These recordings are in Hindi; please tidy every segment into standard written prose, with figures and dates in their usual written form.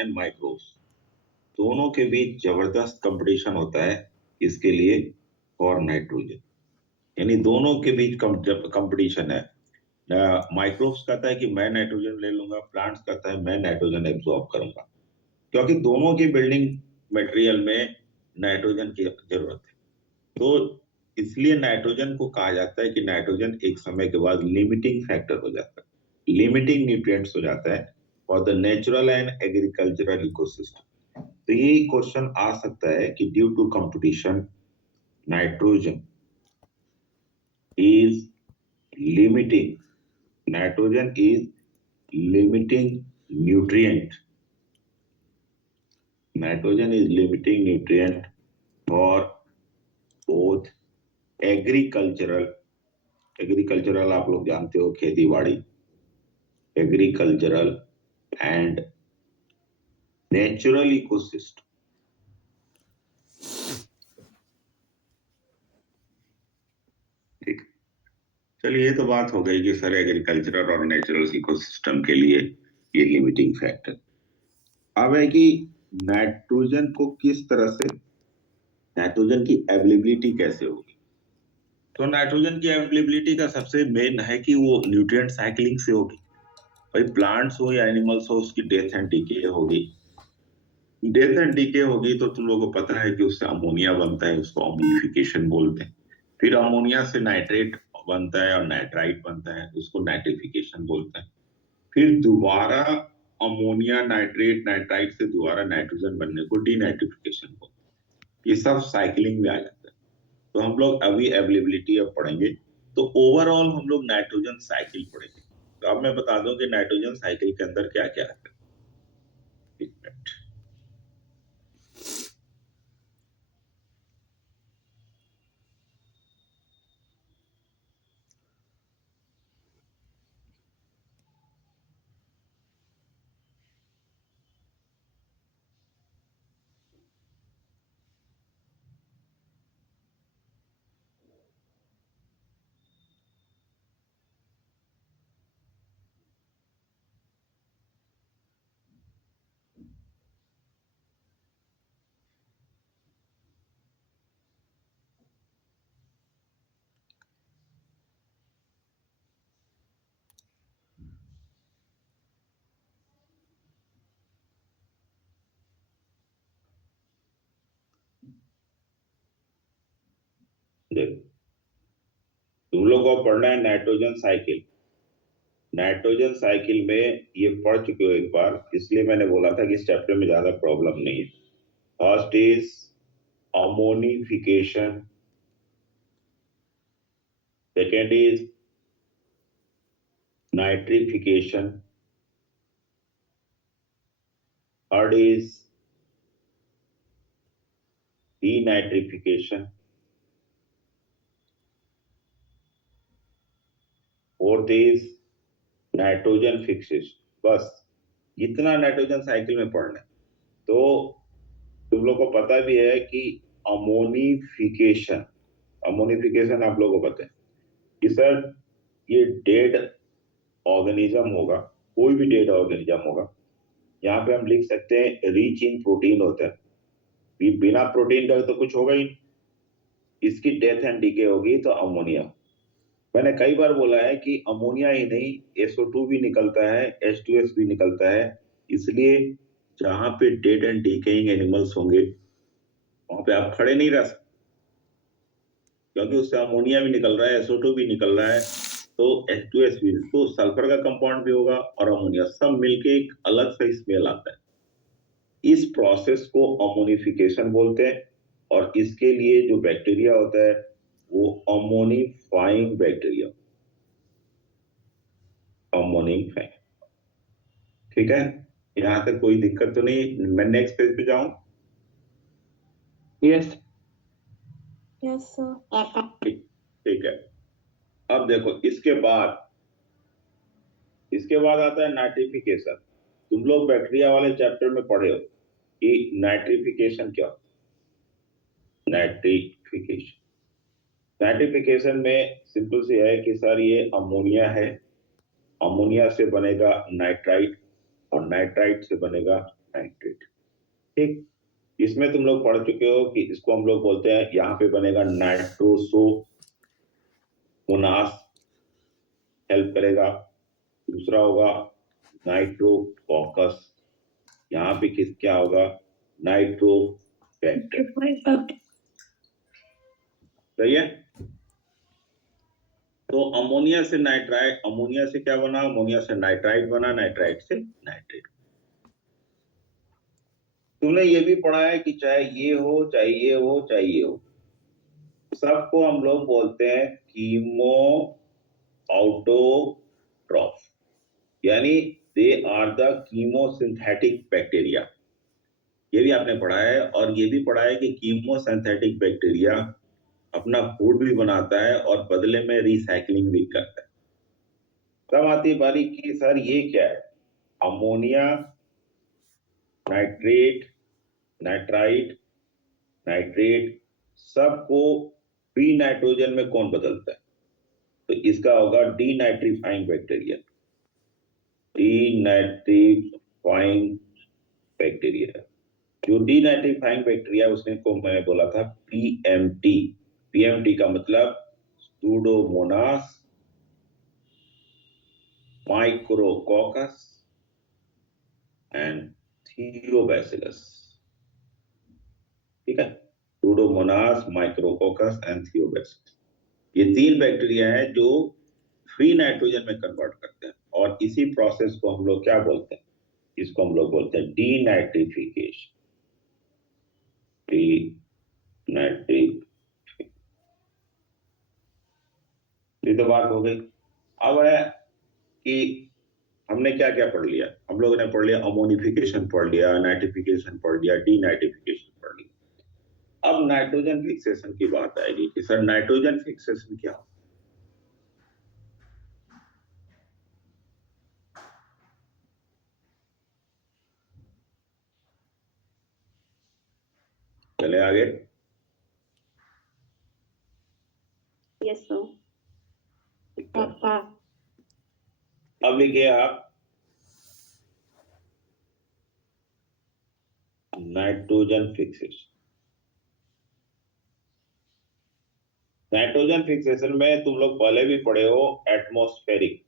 एंड माइक्रोब्स, दोनों के बीच जबरदस्त कंपटीशन होता है इसके लिए और नाइट्रोजन, यानी दोनों के बीच कंपटीशन है। माइक्रोब्स कहता है कि मैं नाइट्रोजन ले लूंगा, प्लांट्स कहता है मैं नाइट्रोजन एब्जॉर्ब करूंगा, क्योंकि दोनों की बिल्डिंग मटेरियल में नाइट्रोजन की जरूरत है। तो इसलिए नाइट्रोजन को कहा जाता है कि नाइट्रोजन एक समय के बाद लिमिटिंग फैक्टर हो जाता है, लिमिटिंग न्यूट्रिएंट्स हो जाता है for the natural and agricultural ecosystem. तो ये क्वेश्चन आ सकता है कि due to competition nitrogen is limiting nutrient, nitrogen is limiting nutrient for both agricultural आप लोग जानते हो खेती बाड़ी, एग्रीकल्चरल एंड नेचुरल इकोसिस्टम। ठीक, चलिए ये तो बात हो गई कि सर एग्रीकल्चरल और नेचुरल इकोसिस्टम के लिए ये लिमिटिंग फैक्टर। अब है कि नाइट्रोजन को किस तरह से, नाइट्रोजन की अवेलेबिलिटी कैसे होगी। तो नाइट्रोजन की अवेलेबिलिटी का सबसे मेन है कि वो न्यूट्रिएंट साइक्लिंग से होगी। भाई प्लांट्स हो या एनिमल्स हो, उसकी डेथ एंड डीके होगी। डेथ एंड डीके होगी तो तुम लोगों को पता है कि उससे अमोनिया बनता है, उसको अमोनिफिकेशन बोलते हैं। फिर अमोनिया से नाइट्रेट बनता है और नाइट्राइट बनता है, उसको नाइट्रिफिकेशन बोलते हैं। फिर दोबारा अमोनिया नाइट्रेट नाइट्राइट से दोबारा नाइट्रोजन बनने को डीनाइट्रिफिकेशन बोलते हैं। ये सब साइकिलिंग में आ जाता है। तो हम लोग अभी अवेलेबिलिटी अब पढ़ेंगे, तो ओवरऑल हम लोग नाइट्रोजन साइकिल पढ़ेंगे। तो अब मैं बता दूं कि नाइट्रोजन साइकिल के अंदर क्या क्या है। एक मिनट, देखो तुम लोग को पढ़ना है नाइट्रोजन साइकिल। नाइट्रोजन साइकिल में ये पढ़ चुके हो एक बार, इसलिए मैंने बोला था कि इस चैप्टर में ज्यादा प्रॉब्लम नहीं है। First is ammonification, second is nitrification, third is denitrification, fourth is nitrogen fixation. बस इतना नाइट्रोजन साइकिल में पढ़ना है। तो तुम लोग को पता भी है कि अमोनिफिकेशन, अमोनिफिकेशन आप लोगों को पता है कि सर ये डेड ऑर्गेनिज्म होगा, कोई भी डेड ऑर्गेनिज्म होगा, यहाँ पे हम लिख सकते हैं रिच इन प्रोटीन होता है। बिना प्रोटीन का तो कुछ होगा ही नहीं, इसकी डेथ एंड डीके होगी तो अमोनिया। मैंने कई बार बोला है कि अमोनिया ही नहीं, SO2 भी निकलता है, H2S भी निकलता है। इसलिए जहां पे डेड एंड डीकेइंग एनिमल्स होंगे वहां पे आप खड़े नहीं रह सकते, क्योंकि उससे अमोनिया भी निकल रहा है, SO2 भी निकल रहा है, तो H2S भी, तो सल्फर का कंपाउंड भी होगा और अमोनिया, सब मिलके एक अलग सा स्मेल आता है। इस प्रोसेस को अमोनिफिकेशन बोलते हैं। और इसके लिए जो बैक्टीरिया होता है वो अमोनिफाइंग बैक्टीरिया, अमोनिफाइंग। ठीक है, यहां तक कोई दिक्कत तो नहीं। मैं नेक्स्ट पेज पे जाऊं? Yes yes sir. ठीक है। अब देखो इसके बाद आता है नाइट्रिफिकेशन। तुम लोग बैक्टीरिया वाले चैप्टर में पढ़े हो कि नाइट्रिफिकेशन क्या होता है। नाइट्रिफिकेशन में सिंपल सी है कि सर ये अमोनिया है, अमोनिया से बनेगा नाइट्राइट और नाइट्राइट से बनेगा नाइट्रेट। ठीक, इसमें तुम लोग पढ़ चुके हो कि इसको हम लोग बोलते हैं, यहाँ पे बनेगा नाइट्रोसोमोनास हेल्प करेगा। दूसरा होगा नाइट्रोकॉकस, यहाँ पे क्या होगा, नाइट्रोबैक्टर। सही है। तो अमोनिया से नाइट्राइट, अमोनिया से क्या बना, अमोनिया से नाइट्राइट बना, नाइट्राइट से नाइट्रेट। तुमने ये भी पढ़ा है कि चाहे ये हो चाहे ये हो चाहे ये हो, सबको हम लोग बोलते हैं कीमो ऑटोट्रॉफ, यानी they are the chemosynthetic bacteria. ये भी आपने पढ़ा है, और ये भी पढ़ा है कि कीमोसिंथेटिक बैक्टीरिया अपना फूड भी बनाता है और बदले में रिसाइकलिंग भी करता है। तब आती बारी कि सर ये क्या है, अमोनिया, नाइट्रेट, नाइट्राइट, नाइट्रेट, सबको फ्री नाइट्रोजन में कौन बदलता है? तो इसका होगा डीनाइट्रीफाइंग बैक्टीरिया। डीनाइट्रीफाइंग बैक्टीरिया, जो डीनाइट्रीफाइंग बैक्टीरिया उसने को मैंने बोला था पीएमटी। पीएमटी का मतलब सूडोमोनास माइक्रोकोकस एंड थियोबैसिलस। ठीक है, सूडोमोनास, माइक्रोकोकस एंड थियोबैसिलस, ये 3 बैक्टीरिया हैं जो फ्री नाइट्रोजन में कन्वर्ट करते हैं, और इसी प्रोसेस को हम लोग क्या बोलते हैं, इसको हम लोग बोलते हैं डीनाइट्रिफिकेशन। ये तो बात हो गई। अब है कि हमने क्या क्या पढ़ लिया, हम लोगों ने पढ़ लिया अमोनिफिकेशन, पढ़ लिया नाइट्रिफिकेशन, पढ़ लिया डीनाइट्रिफिकेशन, पढ़ लिया। अब नाइट्रोजन फिक्सेशन की बात आएगी कि सर नाइट्रोजन फिक्सेशन क्या हो? चले आगे। Yes sir. अब लिखिए आप नाइट्रोजन फिक्सेशन। नाइट्रोजन फिक्सेशन में तुम लोग पहले भी पढ़े हो atmospheric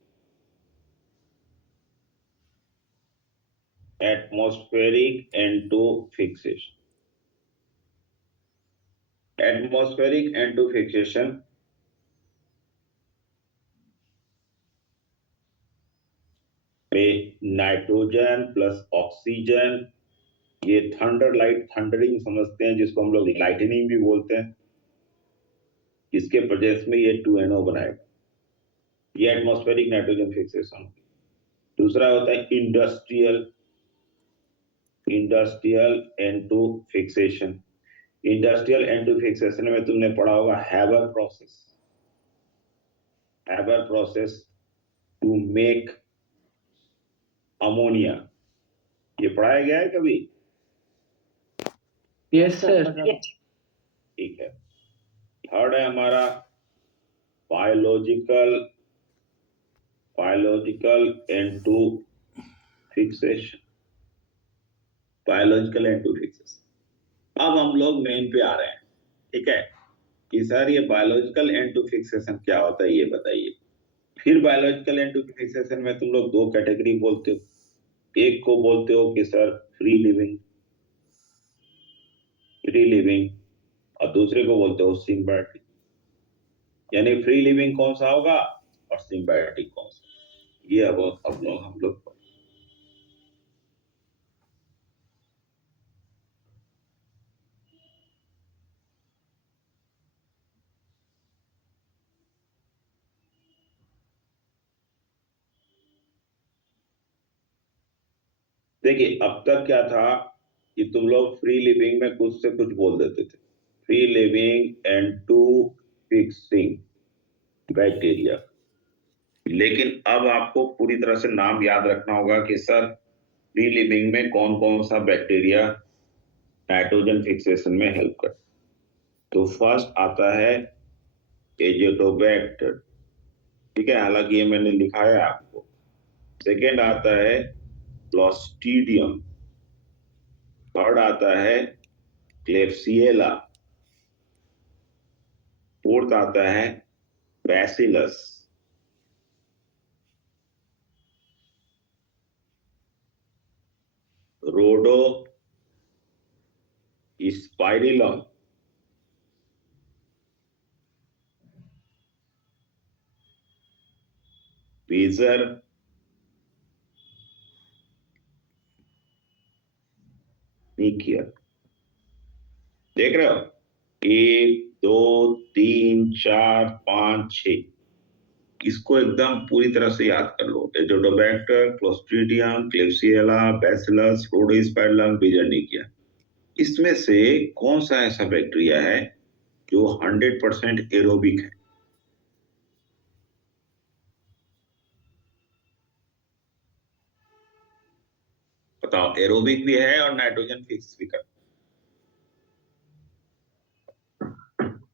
N2 fixation. Atmospheric N2 fixation में नाइट्रोजन प्लस ऑक्सीजन, ये थंडर लाइट, थंडरिंग समझते हैं, जिसको हम लोग लाइटनिंग भी बोलते हैं, इसके प्रेजेंस में ये 2NO बनाएगा। ये एटमॉस्फेरिक नाइट्रोजन फिक्सेशन। दूसरा होता है industrial N2 fixation. Industrial N2 fixation में तुमने पढ़ा होगा Haber process to make ammonia. ये पढ़ाया गया है कभी? Yes sir. ठीक है। थर्ड है हमारा biological N2 fixation. Biological N2 fixation. अब हम लोग मेन पे आ रहे हैं। ठीक है कि सर ये बायोलॉजिकल N2 फिक्सेशन क्या होता है, ये बताइए। फिर बायोलॉजिकल N2 फिक्सेशन में तुम लोग 2 कैटेगरी बोलते हो। एक को बोलते हो कि सर फ्री लिविंग, और दूसरे को बोलते हो सिम्बायोटिक। यानी फ्री लिविंग कौन सा होगा और सिम्बायोटिक कौन सा, ये अब हम लोग देखिए। अब तक क्या था कि तुम लोग फ्री लिविंग में कुछ से कुछ बोल देते थे, free living N2 fixing bacteria. लेकिन अब आपको पूरी तरह से नाम याद रखना होगा कि सर फ्री लिविंग में कौन कौन सा बैक्टीरिया नाइट्रोजन फिक्सेशन में हेल्प करता है। तो फर्स्ट आता है एजोटोबैक्टर। ठीक है, हालांकि ये मैंने लिखा है आपको। सेकेंड आता है क्लोस्ट्रीडियम। थर्ड आता है क्लेप्सिएला, फोर्थ आता है बैसिलस, रोडो स्पाइरिलम, बीजर निकियर। देख रहे हो, 1 2 3 4 5 6, इसको एकदम पूरी तरह से याद कर लो। एजोडोबैक्टर, क्लोस्ट्रीडियम, क्लेप्सिएला, बैसिलस, रोडोस्पाइरलम, बीजरनिकिया। इसमें से कौन सा ऐसा बैक्टीरिया है जो 100% एरोबिक है? बताओ, एरोबिक भी है और नाइट्रोजन फिक्स भी करता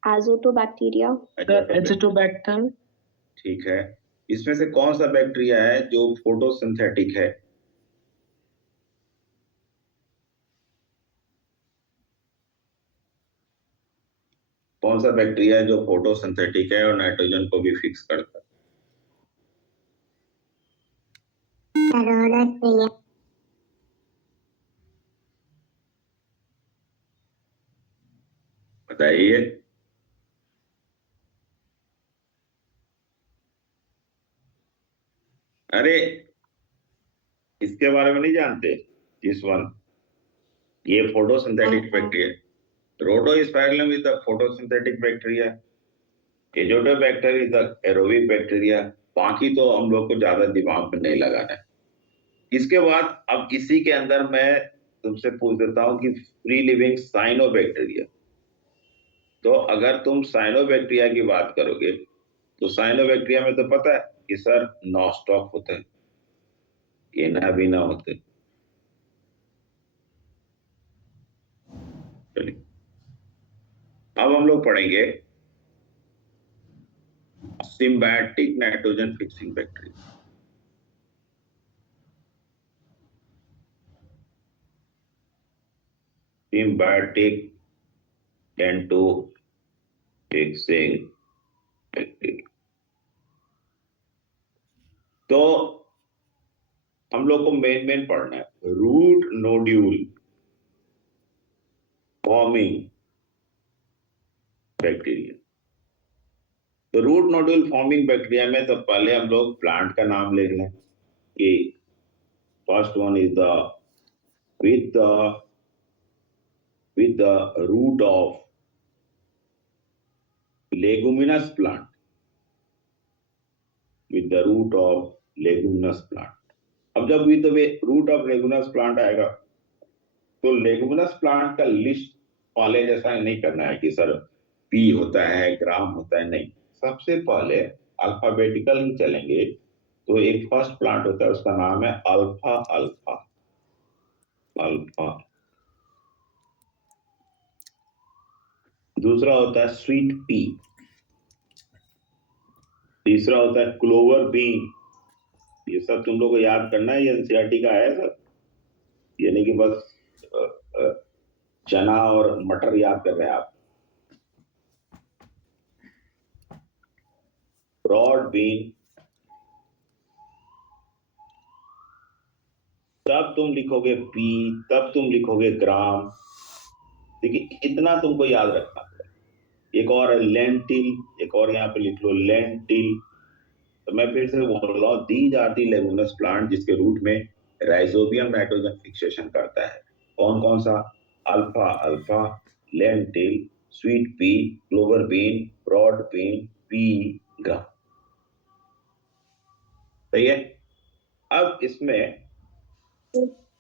Azotobacteria. The Azotobacter. ठीक है, इसमें से कौन सा बैक्टीरिया है जो फोटोसिंथेटिक है? कौन सा बैक्टीरिया है जो फोटोसिंथेटिक है और नाइट्रोजन को भी फिक्स करता है? बताइए। अरे, इसके बारे में नहीं जानते? दिस वन, ये photosynthetic bacteria. Rhodospirillum is the photosynthetic bacteria, Azotobacter is the aerobic bacteria. बाकी तो हम लोग को ज्यादा दिमाग में नहीं लगाना है। इसके बाद अब इसी के अंदर मैं तुमसे पूछ देता हूं कि फ्री लिविंग साइनोबैक्टीरिया। तो अगर तुम साइनोबैक्टीरिया की बात करोगे तो साइनोबैक्टीरिया में तो पता है कि सर 9 स्टॉक होते हैं, केना भी ना होते। चलिए, अब हम लोग पढ़ेंगे symbiotic nitrogen fixing bacteria. Symbiotic N2 fixing bacteria. तो हम लोग को मेन पढ़ना है रूट नोड्यूल फॉर्मिंग बैक्टीरिया। तो रूट नोड्यूल फॉर्मिंग बैक्टीरिया में तो पहले हम लोग प्लांट का नाम लिख लें कि first one is the with the root of leguminous plant, with the root of leguminous plant। अब जब with the root of leguminous plant आएगा तो लेगुमिनस प्लांट का लिस्ट पहले जैसा नहीं करना है कि सर पी होता है, ग्राम होता है, नहीं। सबसे पहले अल्फाबेटिकल ही चलेंगे। तो एक फर्स्ट प्लांट होता है, उसका नाम है अल्फा अल्फा अल्फा। दूसरा होता है स्वीट पी। तीसरा होता है क्लोवर बीन। ये सब तुम लोग को याद करना है, ये एनसीईआरटी का है सर। ये नहीं कि बस चना और मटर याद कर रहे हैं आप। Broad bean. तब तुम लिखोगे पी, तब तुम लिखोगे ग्राम। देखिए, इतना तुमको याद रखना है। एक और है लेंटिल, एक और यहाँ पे लिख लो लेंटिल। तो मैं फिर से बोल रहा हूँ, these are the leguminous plant जिसके रूट में राइजोबियम नाइट्रोजन फिक्सेशन करता है। कौन कौन सा? अल्फा अल्फा, lentil, sweet pea, clover bean, broad bean, pea, gram. सही है। अब इसमें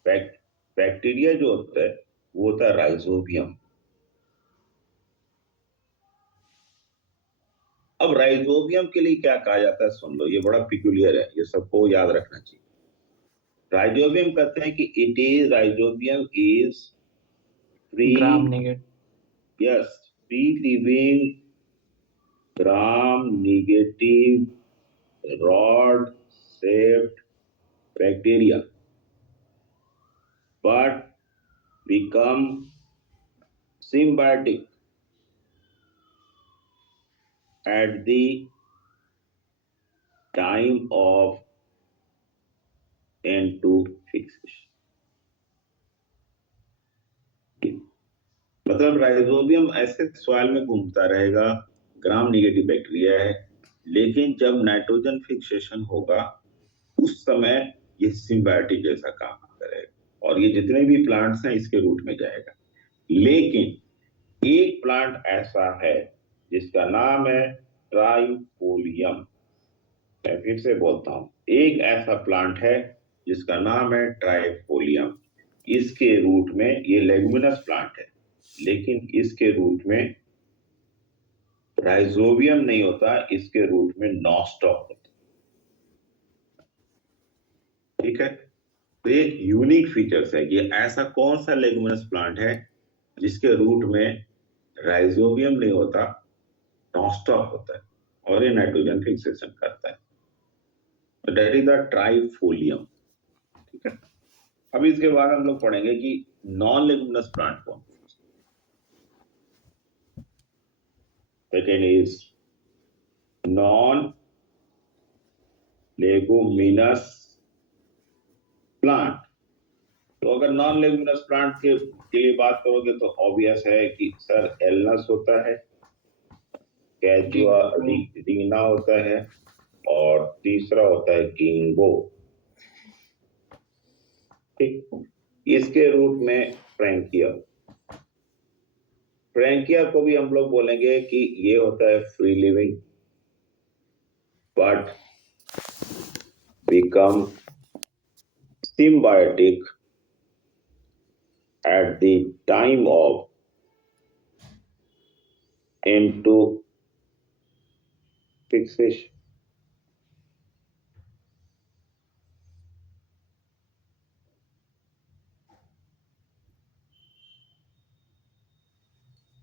बैक्टीरिया जो होता है वो होता है राइजोबियम। अब राइजोबियम के लिए क्या कहा जाता है सुन लो, ये बड़ा पिक्यूलियर है, ये सबको याद रखना चाहिए। राइजोबियम कहते हैं कि it is rhizobium is free gram negative, yes, free living gram negative rod shaped bacteria, but we become symbiotic at the time of N2 fixation. मतलब राइजोबियम ऐसे सॉइल में घूमता रहेगा, ग्राम नेगेटिव बैक्टीरिया है, लेकिन जब नाइट्रोजन फिक्सेशन होगा उस समय ये सिम्बायोटिक जैसा काम करेगा और ये जितने भी प्लांट्स हैं इसके रूट में जाएगा। लेकिन एक प्लांट ऐसा है जिसका नाम है ट्राइफोलियम। मैं फिर से बोलता हूं, एक ऐसा प्लांट है जिसका नाम है ट्राइफोलियम। इसके रूट में, ये लेगुमिनस प्लांट है, लेकिन इसके रूट में राइजोबियम नहीं होता, इसके रूट में नॉस्टॉक होता। ठीक है, तो एक यूनिक फीचर्स है कि ऐसा कौन सा लेगुमिनस प्लांट है जिसके रूट में राइजोबियम नहीं होता, नॉस्टॉक होता है और ये नाइट्रोजन फिक्सेशन करता है। तो दैट इज द ट्राइफोलियम। ठीक है, अब इसके बाद हम लोग पढ़ेंगे कि नॉन लेगुमिनस प्लांट कौन। Second is non leguminous plant. तो अगर नॉन लेगुमिनस प्लांट के लिए बात करोगे तो ऑब्वियस है कि सर एलनस होता है, कैजुआरिना होता है और तीसरा होता है गिंगो। ठीक, इसके रूट में फ्रैंकिया। फ्रैंकिया को भी हम लोग बोलेंगे कि ये होता है free living but become symbiotic at the time of N2 fixation.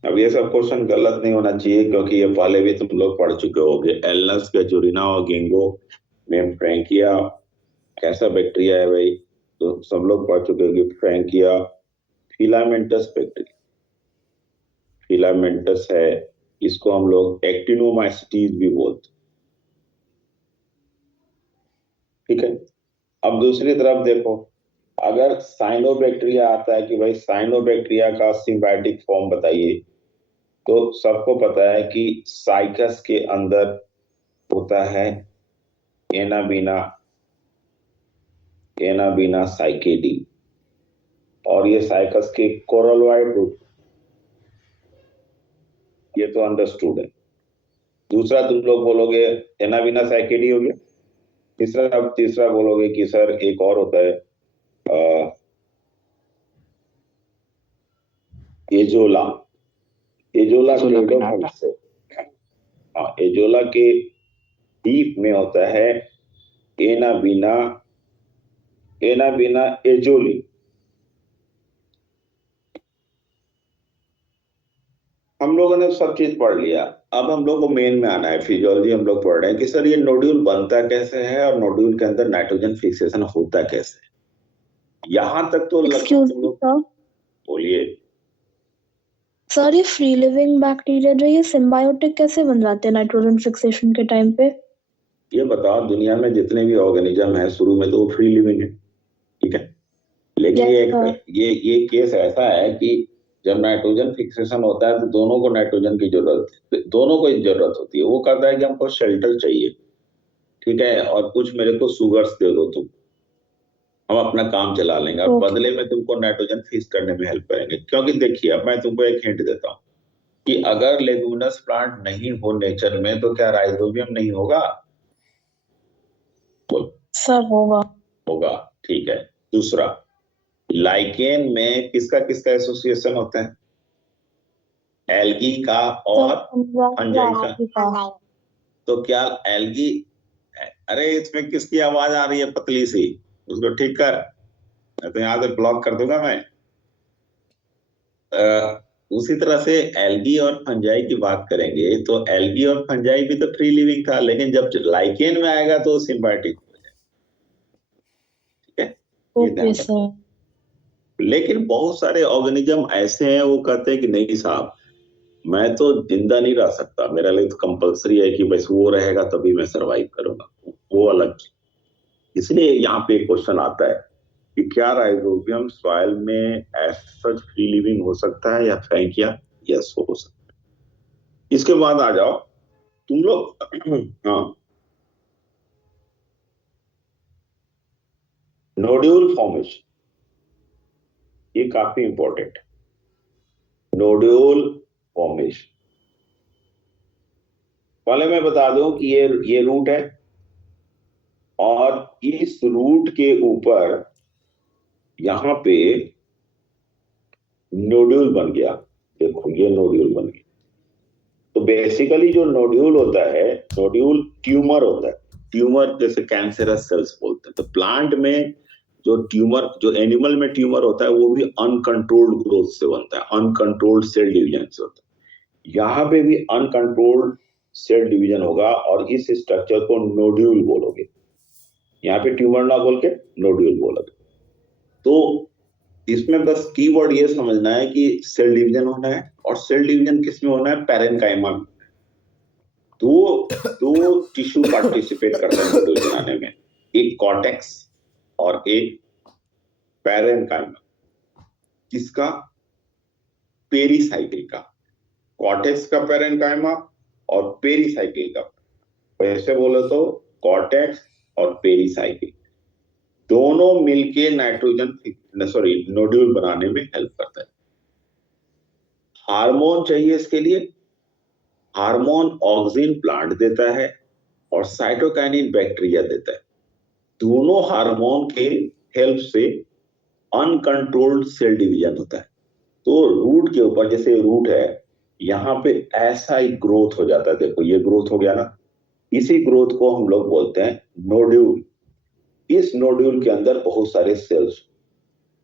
अब ये सब क्वेश्चन गलत नहीं होना चाहिए क्योंकि ये पहले भी तुम लोग पढ़ चुके होगे। एलनस, कैजुरिना और गिंगो में फ्रैंकिया कैसा बैक्टीरिया है भाई, तो सब लोग पढ़ चुके होंगे। फ्रैंकिया फिलामेंटस बैक्टीरिया, फिलामेंटस है, इसको हम लोग एक्टिनोमाइसिटीज भी बोलते। ठीक है, अब दूसरी तरफ देखो, अगर साइनोबैक्टीरिया आता है कि भाई साइनोबैक्टीरिया का सिम्बायोटिक फॉर्म बताइए, तो सबको पता है कि साइकस के अंदर होता है एनाबीना साइकेडी और ये साइकस के कोरलवाइड रूट, ये तो अंडरस्टूड है। दूसरा तुम लोग बोलोगे एनाबीना साइकेडी हो गया, तीसरा बोलोगे कि सर एक और होता है एजोला से। हाँ, एजोला के डीप में होता है एनाबीना एजोली। हम लोगों ने सब चीज पढ़ लिया, अब हम लोग को मेन में आना है। फिजियोलॉजी हम लोग पढ़ रहे हैं कि सर ये नोड्यूल बनता कैसे है और नोड्यूल के अंदर नाइट्रोजन फिक्सेशन होता कैसे है। यहां तक तो बोलिए सर, ये फ्री लिविंग बैक्टीरिया जो ये सिम्बायोटिक कैसे बन जाते हैं नाइट्रोजन फिक्सेशन के टाइम पे? ये बताओ, दुनिया में जितने भी ऑर्गेनिज्म है शुरू में तो वो फ्री लिविंग है, ठीक है, लेकिन ये केस ऐसा है कि जब नाइट्रोजन फिक्सेशन होता है तो दोनों को नाइट्रोजन की जरूरत है, दोनों को जरूरत होती है। वो कहता है कि हमको शेल्टर चाहिए, ठीक है, और कुछ मेरे को सुगर्स दे दो तुम, हम अपना काम चला लेंगे और बदले में तुमको नाइट्रोजन फिक्स करने में हेल्प करेंगे। क्योंकि देखिए, अब मैं तुमको एक हिंट देता हूँ कि अगर लेगुमिनस प्लांट नहीं हो नेचर में तो क्या राइजोबियम नहीं होगा? सर होगा। ठीक है। दूसरा, लाइकेन में किसका एसोसिएशन होता है? एल्गी का और फंजाई का। तो क्या एल्गी, अरे इसमें किसकी आवाज आ रही है पतली सी, उसको ठीक कर, तो यहां से ब्लॉक कर दूंगा मैं। उसी तरह से एल्गी और फंजाई की बात करेंगे तो एल्गी और फंजाई भी तो फ्री लिविंग था, लेकिन जब लाइकेन में आएगा तो सिम्बायोटिक हो जाएगा। ठीक है, लेकिन बहुत सारे ऑर्गेनिज्म ऐसे हैं वो कहते हैं कि नहीं साहब, मैं तो जिंदा नहीं रह सकता, मेरे लिए तो कंपलसरी है कि बस वो रहेगा तभी मैं सरवाइव करूंगा, वो अलग। इसलिए यहाँ पे क्वेश्चन आता है कि क्या राइजोबियम सॉइल में एज सच फ्री लिविंग हो सकता है या फ्रैंकिया? यस, हो सकता है। इसके बाद आ जाओ तुम लोग हाँ, नोड्यूल फॉर्मेशन, ये काफी इंपॉर्टेंट है। नोड्यूल फॉर्मेशन, पहले मैं बता दूं कि ये रूट है और इस रूट के ऊपर यहां पे नोड्यूल बन गया। देखो ये नोड्यूल बन गया। तो बेसिकली जो नोड्यूल होता है, नोड्यूल ट्यूमर होता है। ट्यूमर जैसे कैंसरस सेल्स बोलते हैं। तो प्लांट में जो ट्यूमर, जो एनिमल में ट्यूमर होता है वो भी अनकंट्रोल्ड ग्रोथ से बनता है, अनकंट्रोल्ड सेल डिवीजन से होता है। यहाँ पे भी अनकंट्रोल्ड सेल डिवीजन होगा और इस स्ट्रक्चर को नोड्यूल बोलोगे। यहाँ पे ट्यूमर ना बोल के नोड्यूल बोलोगे। तो इसमें बस कीवर्ड ये समझना है कि सेल डिवीजन होना है, और सेल डिवीजन किसमें होना है? पैरेनकाइमा में। दो टिश्यू पार्टिसिपेट करते हैं नोड्यूल बनाने में, एक कॉर्टेक्स और एक पैरेनकाइमा। किसका? पेरीसाइकिल का। कॉर्टेक्स का पैरेनकाइमा और पेरीसाइकिल का। वैसे बोले तो कॉर्टेक्स और पेरीसाइकिल दोनों मिलके नोड्यूल बनाने में हेल्प करता है। हार्मोन चाहिए इसके लिए। हार्मोन ऑक्सिन प्लांट देता है और साइटोकाइनिन बैक्टीरिया देता है। दोनों हार्मोन के हेल्प से अनकंट्रोल्ड सेल डिवीजन होता है। तो रूट के ऊपर, जैसे रूट है, यहाँ पे ऐसा ही ग्रोथ हो जाता है। देखो ये ग्रोथ हो गया ना, इसी ग्रोथ को हम लोग बोलते हैं नोड्यूल। इस नोड्यूल के अंदर बहुत सारे सेल्स,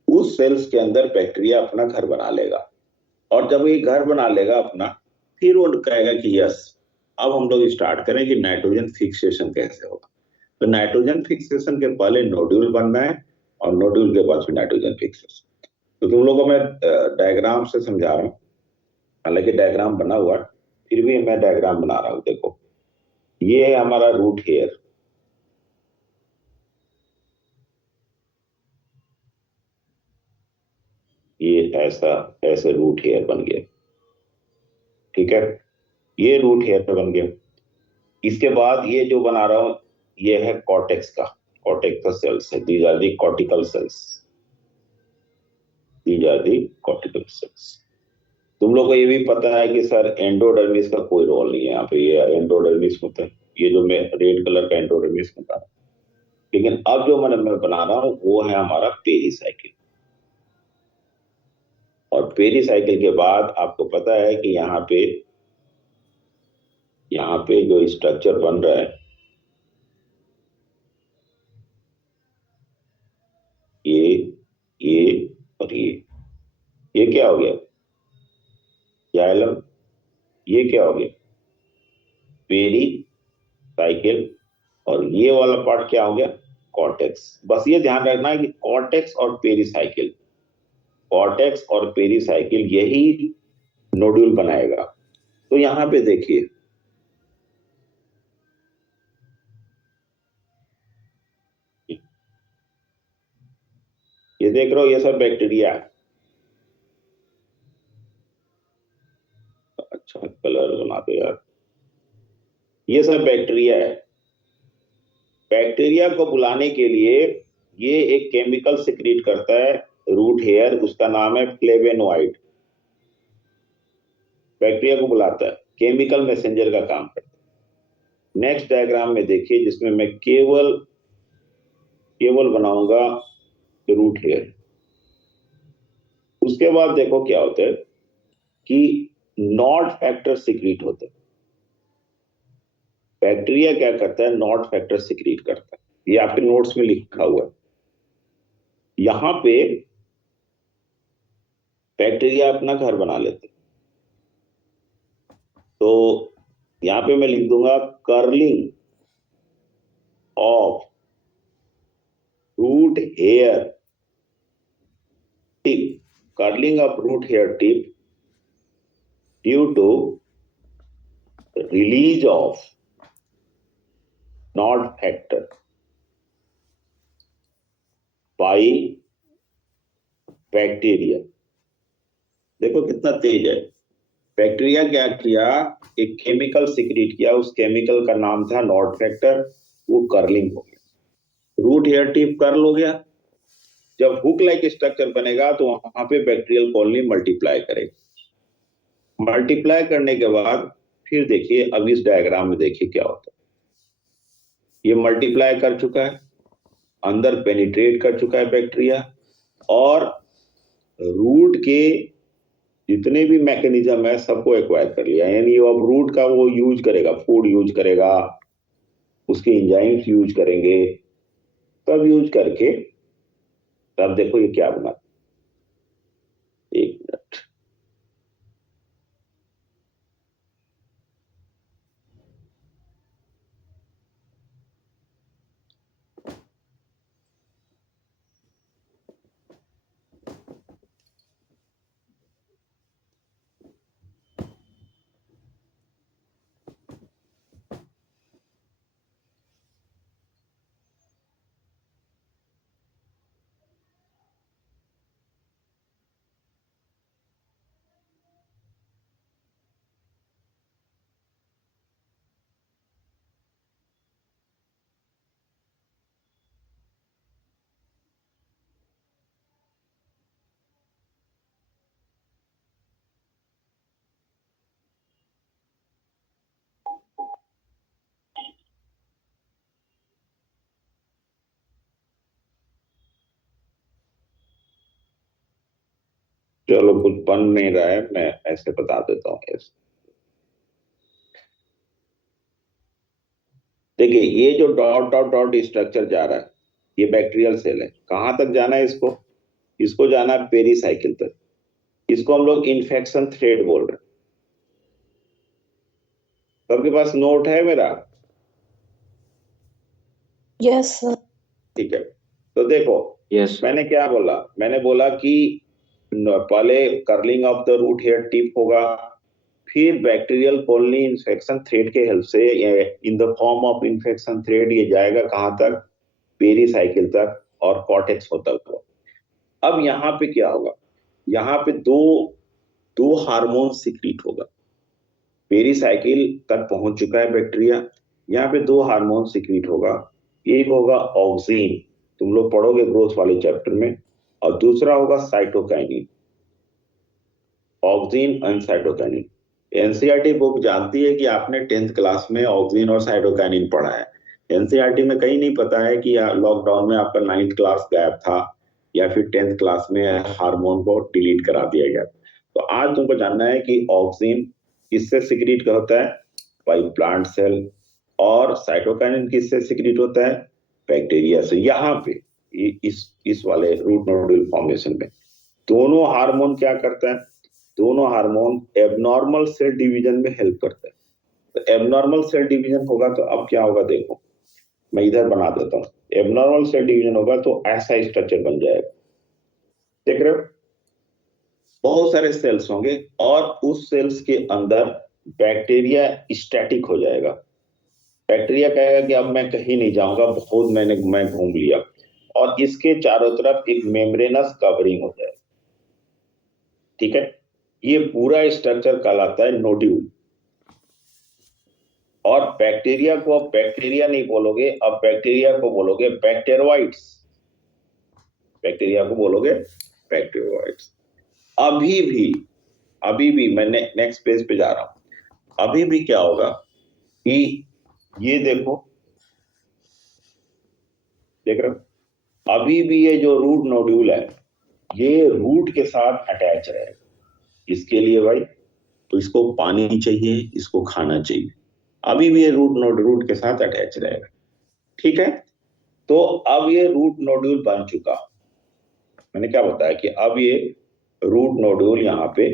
उस सेल्स के अंदर बैक्टीरिया अपना घर बना लेगा, और जब ये घर बना लेगा अपना, फिर वो कहेगा कि यस, अब हम लोग स्टार्ट करें कि नाइट्रोजन फिक्सेशन कैसे होगा। तो नाइट्रोजन फिक्सेशन के पहले नोड्यूल बनना है और नोड्यूल के बाद फिर नाइट्रोजन फिक्सेशन। तो तुम लोगों को मैं डायग्राम से समझा रहा हूँ, हालांकि डायग्राम बना हुआ है, फिर भी मैं डायग्राम बना रहा हूँ। देखो ये है हमारा रूट हेयर, ये ऐसा ऐसे रूट हेयर बन गया। ठीक है, ये रूट हेयर बन गया। इसके बाद ये जो बना रहा हूं ये है कॉर्टेक्स का। कॉर्टेक्स का सेल्स है, these are the cortical cells, these are the cortical cells. तुम लोग को ये भी पता है कि सर एंडोडर्मिस का कोई रोल नहीं है यहाँ पे, ये एंडोडर्मिस होता है, ये जो मैं रेड कलर का एंडोडर्मिस होता है। लेकिन अब जो मैं बना रहा हूं वो है हमारा पेरीसाइकिल। और पेरीसाइकिल के बाद आपको पता है कि यहाँ पे जो स्ट्रक्चर बन रहा है, ये और ये क्या हो गया? जाइलम। ये क्या हो गया? Pericycle. और ये वाला पार्ट क्या हो गया? कॉर्टेक्स। बस ये ध्यान रखना है कि कॉर्टेक्स और पेरीसाइकिल, कॉर्टेक्स और पेरीसाइकिल यही नोड्यूल बनाएगा। तो यहां पे देखिए, ये देख रहे हो, ये सब बैक्टीरिया है। अच्छा कलर बना दो यार। ये सब बैक्टीरिया है। बैक्टीरिया को बुलाने के लिए ये एक केमिकल सिक्रीट करता है रूट हेयर, उसका नाम है फ्लेवेनोइड। बैक्टीरिया को बुलाता है, केमिकल मैसेंजर का काम करता है। नेक्स्ट डायग्राम में देखिए, जिसमें मैं केवल बनाऊंगा रूट हेयर। उसके बाद देखो क्या होता है कि नॉड फैक्टर सिक्रीट होता है। बैक्टीरिया क्या करता है? नॉड फैक्टर सिक्रीट करता है। ये आपके नोट्स में लिखा हुआ है। यहां पे बैक्टीरिया अपना घर बना लेते हैं। तो यहां पे मैं लिख दूंगा curling of root hair curling of root hair tip due to release of nod factor by bacteria. देखो कितना तेज है। बैक्टीरिया क्या किया, एक केमिकल सिक्रीट किया, उस केमिकल का नाम था नॉड फैक्टर, वो कर्लिंग हो गया, रूट हेयर टिप कर्ल हो गया। जब हुक लाइक स्ट्रक्चर बनेगा तो वहां पे बैक्टीरियल कॉलोनी मल्टीप्लाई करेगी। मल्टीप्लाई करने के बाद फिर देखिए, अब इस डायग्राम में देखिए क्या होता है। ये मल्टीप्लाई कर चुका है, अंदर पेनिट्रेट कर चुका है बैक्टीरिया, और रूट के जितने भी मैकेनिज्म है सबको एक्वायर कर लिया। यानी अब रूट का वो यूज करेगा, फूड यूज करेगा, उसके एंजाइम्स यूज करेंगे, तब यूज करके तब देखो ये क्या बना। एक मिनट, चलो कुछ बन नहीं रहा है, मैं ऐसे बता देता हूँ ऐसे। देखिए ये जो डॉट डॉट डॉट स्ट्रक्चर जा रहा है, ये बैक्टीरियल सेल है। कहां तक जाना है इसको? इसको जाना है पेरीसाइकिल तक। इसको हम लोग इन्फेक्शन थ्रेड बोल रहे हैं। सबके पास नोट है मेरा? Yes sir. ठीक है, तो देखो Yes. मैंने क्या बोला, मैंने बोला कि पहले curling of the root hair tip होगा, फिर बैक्टीरियल कॉलोनी इन्फेक्शन थ्रेड के हेल्प से in the form of infection thread ये जाएगा कहां तक? पेरीसाइकिल तक और कॉर्टेक्स होता हुआ। अब यहाँ पे क्या होगा, यहाँ पे दो हार्मोन सिक्रीट होगा। पेरीसाइकिल तक पहुंच चुका है बैक्टीरिया, यहाँ पे दो हार्मोन सिक्रीट होगा। एक होगा ऑक्सिन, तुम लोग पढ़ोगे ग्रोथ वाले चैप्टर में, और दूसरा होगा cytokinin. Auxin and cytokinin. NCERT book जानती है कि आपने 10th क्लास में ऑक्सिन और साइटोकाइनिन पढ़ा है। एनसीईआरटी में कहीं नहीं पता है कि लॉकडाउन में आपका 9th क्लास गैप था, या फिर 10th क्लास में हार्मोन को डिलीट करा दिया गया। तो आज तुमको जानना है कि ऑक्सिन किससे सिक्रीट होता है? By plant cell. और साइटोकाइनिन किससे सिक्रीट होता है? बैक्टीरिया से। यहाँ पे इस वाले रूट नोडुल फॉर्मेशन में दोनों हार्मोन क्या करता है? दोनों हार्मोन एबनॉर्मल सेल डिवीजन में हेल्प करता है। तो एबनॉर्मल सेल डिवीजन होगा तो अब क्या होगा, देखो मैं इधर बना देता हूँ। एबनॉर्मल सेल डिवीजन होगा तो ऐसा स्ट्रक्चर बन जाएगा, देख रहे हो? बहुत सारे सेल्स होंगे और उस सेल्स के अंदर बैक्टीरिया स्टैटिक हो जाएगा। बैक्टीरिया कहेगा कि अब मैं कहीं नहीं जाऊंगा, बहुत मैं घूम लिया, और इसके चारों तरफ एक मेम्ब्रेनस कवरिंग हो जाएगा। ठीक है, ये पूरा स्ट्रक्चर कहलाता है नोड्यूल। और बैक्टीरिया को अब बैक्टीरिया नहीं बोलोगे, अब बैक्टीरिया को बोलोगे बैक्टेरोइड्स। बैक्टीरिया को बोलोगे बैक्टेरोइड्स। अभी भी मैं नेक्स्ट पेज पे जा रहा हूं। अभी भी क्या होगा कि ये देखो, देख रहे हो? अभी भी ये जो रूट नोड्यूल है ये रूट के साथ अटैच रहेगा। इसके लिए भाई, तो इसको पानी चाहिए, इसको खाना चाहिए, अभी भी ये रूट के साथ अटैच रहेगा। ठीक है, तो अब ये रूट नोड्यूल बन चुका। मैंने क्या बताया कि अब ये रूट नोड्यूल यहाँ पे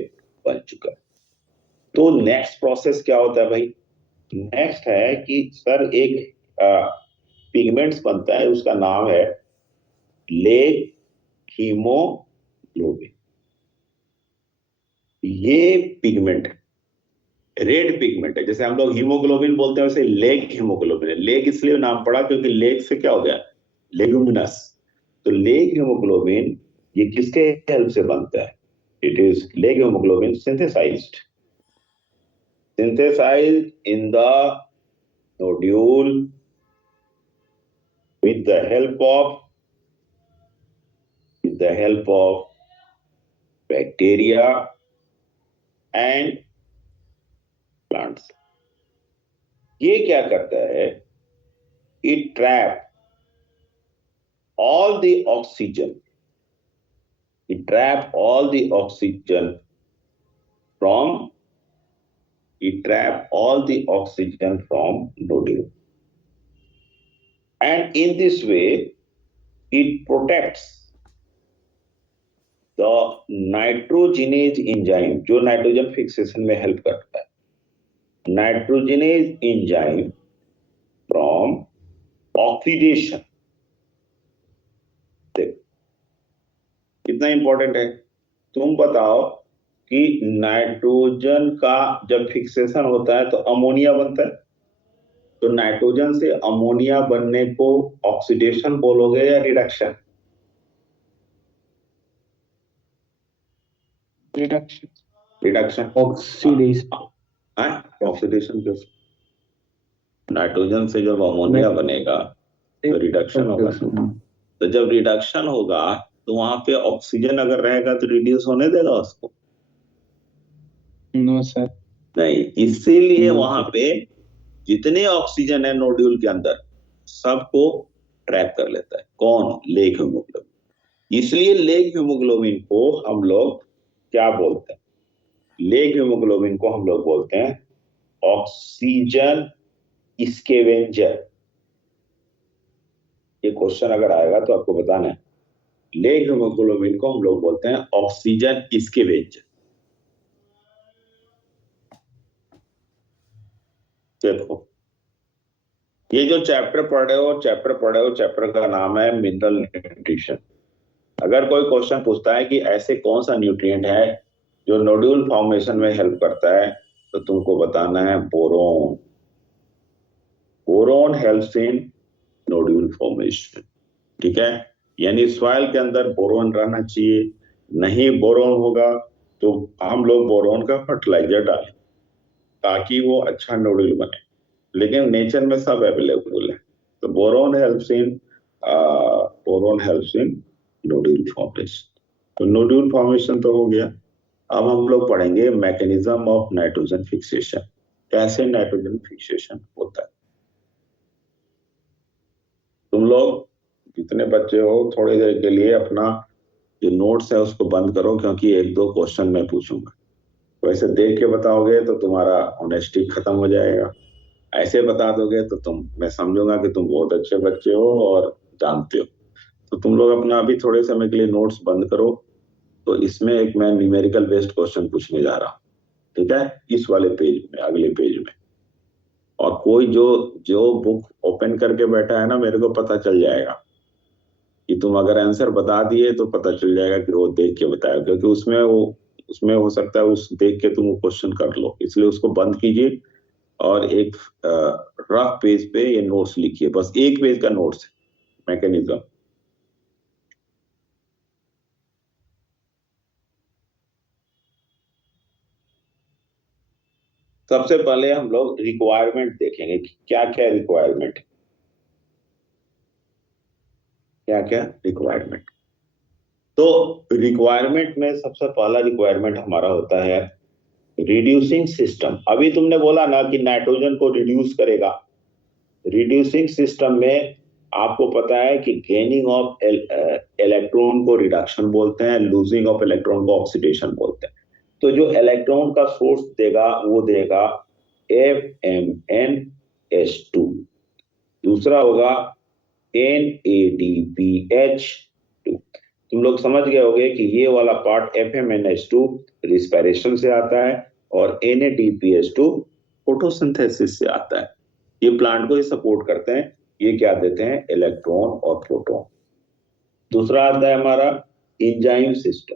बन चुका। तो नेक्स्ट प्रोसेस क्या होता है भाई? नेक्स्ट है कि सर एक पिगमेंट्स बनता है, उसका नाम है लेग हीमोग्लोबिन। ये पिगमेंट रेड पिगमेंट है। जैसे हम लोग हीमोग्लोबिन बोलते हैं वैसे लेग हीमोग्लोबिन है। लेग इसलिए नाम पड़ा क्योंकि लेग से क्या हो गया, लेगुमिनस। तो लेग हीमोग्लोबिन ये किसके हेल्प से बनता है? It is leg haemoglobin synthesized in the nodule with the help of bacteria and plants. ये क्या करता है? It trap all the oxygen. It trap all the oxygen from nodule. And in this way, it protects the nitrogenase enzyme, जो नाइट्रोजन फिक्सेशन में हेल्प करता है, nitrogenase enzyme from oxidation. कितना इंपॉर्टेंट है? तुम बताओ कि नाइट्रोजन का जब फिक्सेशन होता है तो अमोनिया बनता है, तो नाइट्रोजन से अमोनिया बनने को ऑक्सीडेशन बोलोगे या रिडक्शन? रिडक्शन ऑक्सीडेशन के नाइट्रोजन से जब अमोनिया बनेगा तो रिडक्शन होगा। तो जब रिडक्शन होगा तो वहां पे ऑक्सीजन अगर रहेगा तो रिड्यूस होने देगा उसको? No sir. नहीं, इसीलिए वहां पे जितने ऑक्सीजन है नोड्यूल के अंदर सबको ट्रैप कर लेता है। कौन? Leg haemoglobin. इसलिए लेग हीमोग्लोबिन को हम लोग क्या बोलते हैं? लेग हीमोग्लोबिन को हम लोग बोलते हैं ऑक्सीजन स्कैवेंजर। ये क्वेश्चन अगर आएगा तो आपको बताना है, लेग हीमोग्लोबिन को हम लोग बोलते हैं ऑक्सीजन स्कैवेंजर। देखो, ये जो चैप्टर पढ़ रहे हो चैप्टर का नाम है मिनरल न्यूट्रिशन। अगर कोई क्वेश्चन पूछता है कि ऐसे कौन सा न्यूट्रिएंट है जो नोड्यूल फॉर्मेशन में हेल्प करता है, तो तुमको बताना है boron. Boron helps in nodule formation. ठीक है, यानी सॉइल के अंदर बोरोन रहना चाहिए। नहीं बोरोन होगा तो हम लोग बोरोन का फर्टिलाइजर डालें ताकि वो अच्छा नोड्यूल बने, लेकिन नेचर में सब अवेलेबल है। तो boron helps in nodule formation. तो नोड्यूल फॉर्मेशन तो हो गया। अब हम लोग पढ़ेंगे मैकेनिज्म ऑफ नाइट्रोजन फिक्सेशन, कैसे नाइट्रोजन फिक्सेशन होता है। तुम लोग जितने बच्चे हो थोड़ी देर के लिए अपना जो नोट्स है उसको बंद करो, क्योंकि एक दो क्वेश्चन मैं पूछूंगा। वैसे देख के बताओगे तो तुम्हारा ऑनेस्टी खत्म हो जाएगा, ऐसे बता दोगे तो मैं समझूंगा कि तुम बहुत अच्छे बच्चे हो और जानते हो। तो तुम लोग अपना अभी थोड़े समय के लिए नोट्स बंद करो। तो इसमें एक मैं न्यूमेरिकल बेस्ड क्वेश्चन पूछने जा रहा हूँ, ठीक है, इस वाले पेज में, अगले पेज में। और कोई जो बुक ओपन करके बैठा है ना, मेरे को पता चल जाएगा कि तुम अगर आंसर बता दिए तो पता चल जाएगा कि वो देख के बताया, क्योंकि उसमें हो सकता है उस देख के तुम वो क्वेश्चन कर लो। इसलिए उसको बंद कीजिए और एक रफ पेज पे ये नोट्स लिखिए, बस एक पेज का नोट्स है, मैकेनिज्म। सबसे पहले हम लोग रिक्वायरमेंट देखेंगे कि क्या क्या रिक्वायरमेंट, तो रिक्वायरमेंट में सबसे पहला रिक्वायरमेंट हमारा होता है रिड्यूसिंग सिस्टम। अभी तुमने बोला ना कि नाइट्रोजन को रिड्यूस करेगा। रिड्यूसिंग सिस्टम में आपको पता है कि गेनिंग ऑफ इलेक्ट्रॉन को रिडक्शन बोलते हैं, लूजिंग ऑफ इलेक्ट्रॉन को ऑक्सीडेशन बोलते हैं। तो जो इलेक्ट्रॉन का सोर्स देगा वो देगा FMnS2, दूसरा होगा NADPH2। तुम लोग समझ गए होंगे कि ये वाला पार्ट FMnS2 रिस्पिरेशन से आता है और NADPH2 फोटोसिंथेसिस से आता है। ये प्लांट को ही सपोर्ट करते हैं। ये क्या देते हैं? इलेक्ट्रॉन और प्रोटॉन। दूसरा आता है हमारा एंजाइम सिस्टम।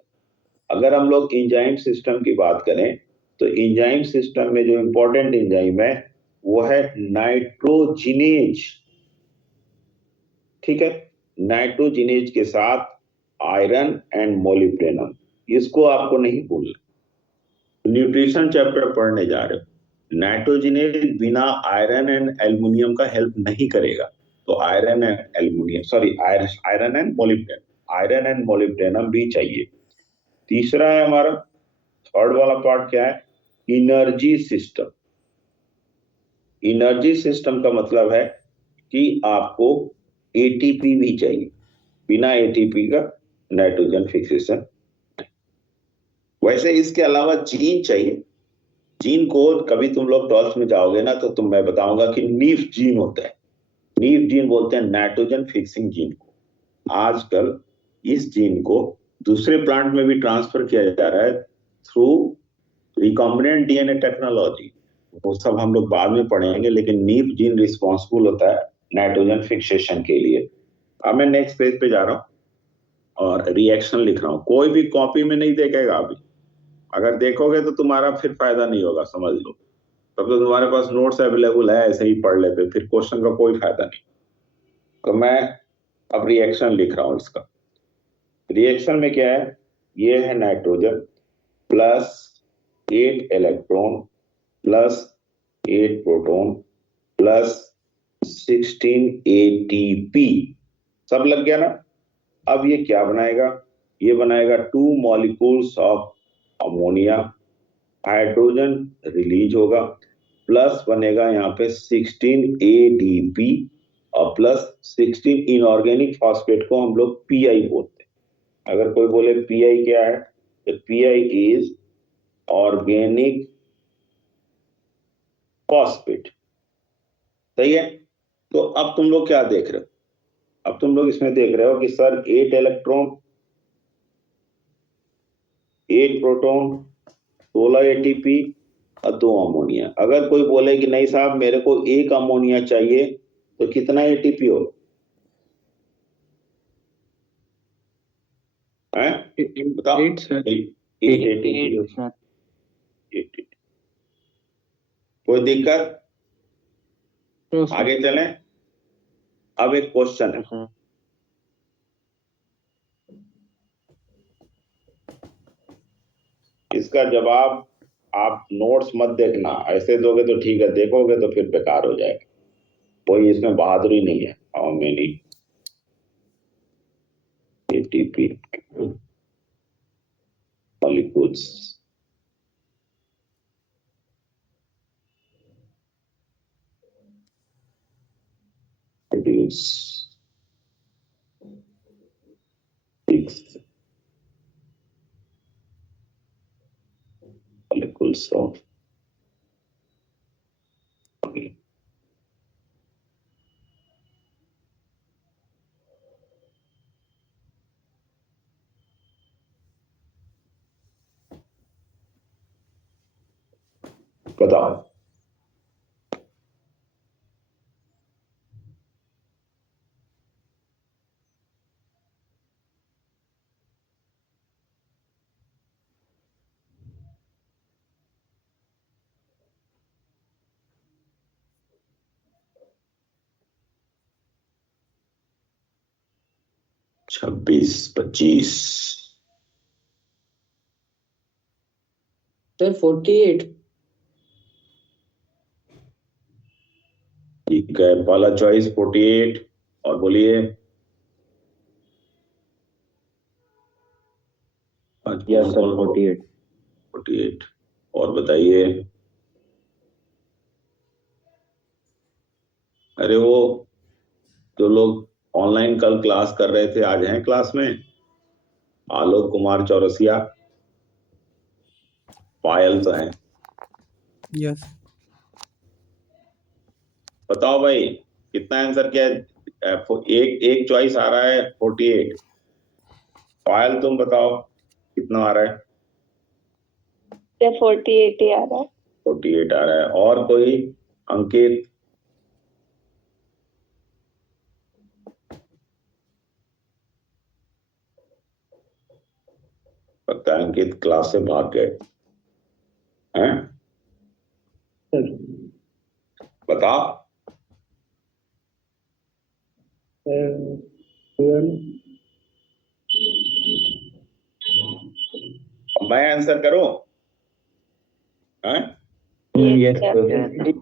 अगर हम लोग एंजाइम सिस्टम की बात करें तो एंजाइम सिस्टम में जो इंपॉर्टेंट एंजाइम है वो है नाइट्रोजिनेज। ठीक है, नाइट्रोजिनेज के साथ आयरन एंड मोलिब्डेनम, इसको आपको नहीं भूलना। न्यूट्रिशन चैप्टर पढ़ने जा रहे हो, नाइट्रोजिनेज बिना आयरन एंड एल्युमिनियम का हेल्प नहीं करेगा, तो iron and aluminium, sorry iron and molybdenum, iron and molybdenum भी चाहिए। तीसरा है हमारा, थर्ड वाला पार्ट क्या है, एनर्जी सिस्टम। एनर्जी सिस्टम का मतलब है कि आपको एटीपी भी चाहिए, बिना एटीपी का नाइट्रोजन फिक्सेशन। वैसे इसके अलावा जीन चाहिए। जीन को कभी तुम लोग 12th में जाओगे ना तो मैं बताऊंगा कि नीफ जीन होता है। नीफ जीन बोलते हैं नाइट्रोजन फिक्सिंग जीन को। आजकल इस जीन को दूसरे प्लांट में भी ट्रांसफर किया जा रहा है थ्रू रिकॉम्बिनेंट डीएनए टेक्नोलॉजी। वो सब हम लोग बाद में पढ़ेंगे, लेकिन नीफ जीन रिस्पॉन्सिबल होता है नाइट्रोजन फिक्सेशन के लिए। अब मैं नेक्स्ट पेज पे जा रहा हूँ और रिएक्शन लिख रहा हूँ। कोई भी कॉपी में नहीं देखेगा अभी, अगर देखोगे तो तुम्हारा फिर फायदा नहीं होगा, समझ लो। तब तो तुम्हारे पास नोट्स अवेलेबल है, ऐसे ही पढ़ लेते, फिर क्वेश्चन का कोई फायदा नहीं। तो मैं अब रिएक्शन लिख रहा हूं इसका। रिएक्शन में क्या है, ये है nitrogen plus 8 electron plus 8 proton plus 16 ATP, सब लग गया ना। अब ये क्या बनाएगा, ये बनाएगा 2 molecules of ammonia, hydrogen release होगा, प्लस बनेगा यहाँ पे 16 एडीपी और प्लस 16 इनऑर्गेनिक फॉस्फेट को हम लोग पीआई बोलते हैं। अगर कोई बोले पीआई क्या है, तो पीआई इज ऑर्गेनिक फॉस्फेट। सही है। तो अब तुम लोग क्या देख रहे हो, अब तुम लोग इसमें देख रहे हो कि सर 8 इलेक्ट्रॉन 8 प्रोटॉन 16 एटीपी और 2 अमोनिया। अगर कोई बोले कि नहीं साहब मेरे को 1 अमोनिया चाहिए, तो कितना एटीपी हो है, बताओ। 8 सर। 8 एटीपी हो। 8। कोई दिक्कत, No, sir. आगे चलें। अब एक क्वेश्चन है, इसका जवाब आप नोट्स मत देखना, ऐसे दोगे तो ठीक है, देखोगे तो फिर बेकार हो जाएगा। कोई इसमें बहादुरी नहीं है। How many ATP molecules produce 6 molecules of ammonia? बताओ। छब्बीस 25 Sir, 48. ठीक है, पहला चॉइस 48। और बोलिए। Yes sir 48। 48। और बताइए। अरे वो जो लोग ऑनलाइन कल क्लास कर रहे थे, आज हैं क्लास में? आलोक कुमार चौरसिया, पायल तो है। यस बताओ भाई, कितना आंसर क्या है? एक एक चॉइस आ रहा है 48। पायल तुम बताओ कितना आ रहा है? 48 ही आ रहा है। 48 आ रहा है। और कोई? अंकित? लगता है अंकित क्लास से भाग गए हैं। सर बता। 12 अब मैं आंसर करूं? हैं? Yes, sir. sir.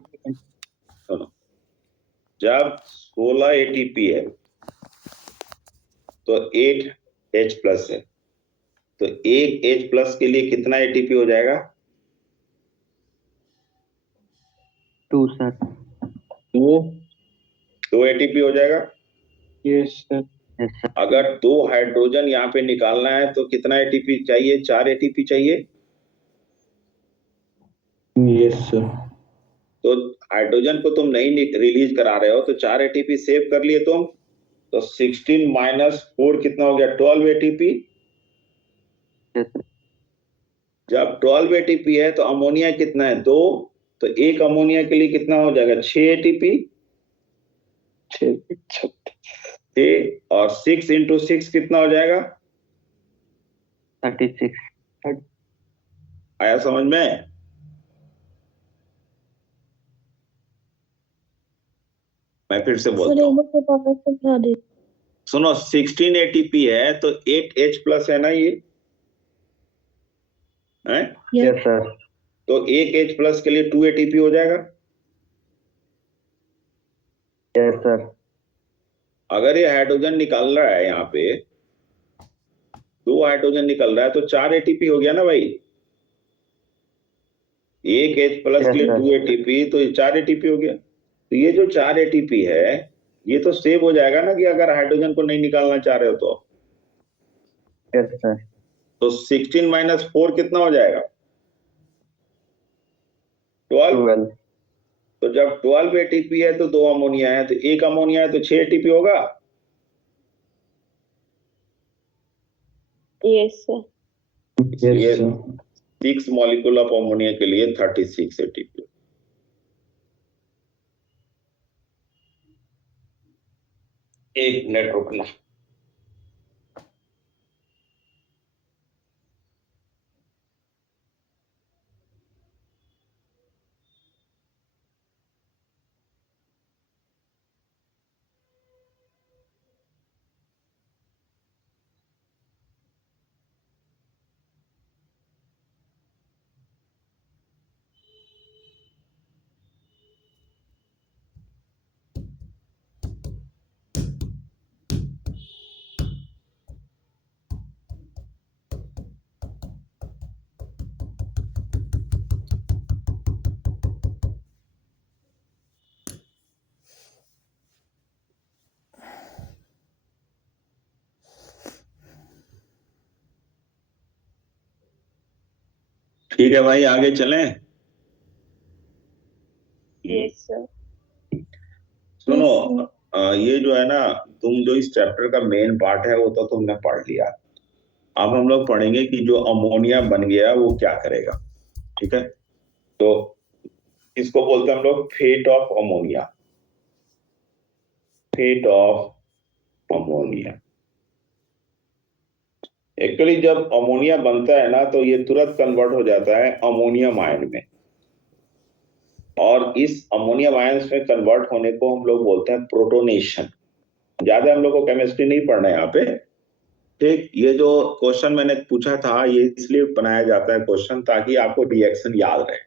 सुनो, जब 16 एटीपी है तो 8 H प्लस है, तो एक H प्लस के लिए कितना एटीपी हो जाएगा? 2, sir. 2 एटीपी हो जाएगा। Yes sir Yes, sir. अगर 2 हाइड्रोजन यहाँ पे निकालना है तो कितना एटीपी चाहिए? 4 एटीपी चाहिए। यस सर तो हाइड्रोजन को तुम नहीं रिलीज करा रहे हो तो 4 एटीपी सेव कर लिए तुम, तो 16 माइनस 4 कितना हो गया? 12 एटीपी। Yes, sir. जब 12 एटीपी है तो अमोनिया कितना है? 2, तो एक अमोनिया के लिए कितना हो जाएगा? 6 एटीपी। 6 और 6 इंटू 6 कितना हो जाएगा? 36. आया समझ में? मैं फिर से सर बोलता एक हूँ, बार दोबारा समझा दे। सुनो, 16 एटीपी है तो 8 H प्लस है ना ये है? Yes, sir. तो एक H प्लस के लिए 2 एटीपी हो जाएगा। Yes, sir. अगर ये हाइड्रोजन निकल रहा है यहाँ पे, 2 हाइड्रोजन निकल रहा है तो 4 एटीपी हो गया ना भाई। एक H प्लस Yes, के लिए sir. 2 एटीपी तो ये 4 एटीपी हो गया। तो ये जो 4 एटीपी है ये तो सेव हो जाएगा ना, कि अगर हाइड्रोजन को नहीं निकालना चाह रहे हो तो। Yes, sir. तो 16 माइनस 4 कितना हो जाएगा? 12। 12. तो जब 12 एटीपी है तो 2 अमोनिया है, तो एक अमोनिया है तो 6 एटीपी होगा। Yes, sir. ये 6 मॉलिक्यूल ऑफ अमोनिया के लिए 36 एटीपी। एक मिनट रुकना। ठीक है भाई, आगे चलें। Yes, sir. सुनो, ये जो है ना, तुम जो इस चैप्टर का मेन पार्ट है वो तो तुमने पढ़ लिया। अब हम लोग पढ़ेंगे कि जो अमोनिया बन गया वो क्या करेगा। ठीक है, तो इसको बोलते हैं हम लोग fate of ammonia. Fate of ammonia. Actually जब अमोनिया बनता है ना तो ये तुरंत कन्वर्ट हो जाता है अमोनियम आयन में, और इस अमोनियम आयन्स में कन्वर्ट होने को हम लोग बोलते हैं प्रोटोनेशन। ज्यादा हम लोग को केमिस्ट्री नहीं पढ़ना है यहाँ पे। ठीक, ये जो क्वेश्चन मैंने पूछा था ये इसलिए बनाया जाता है क्वेश्चन ताकि आपको रिएक्शन याद रहे।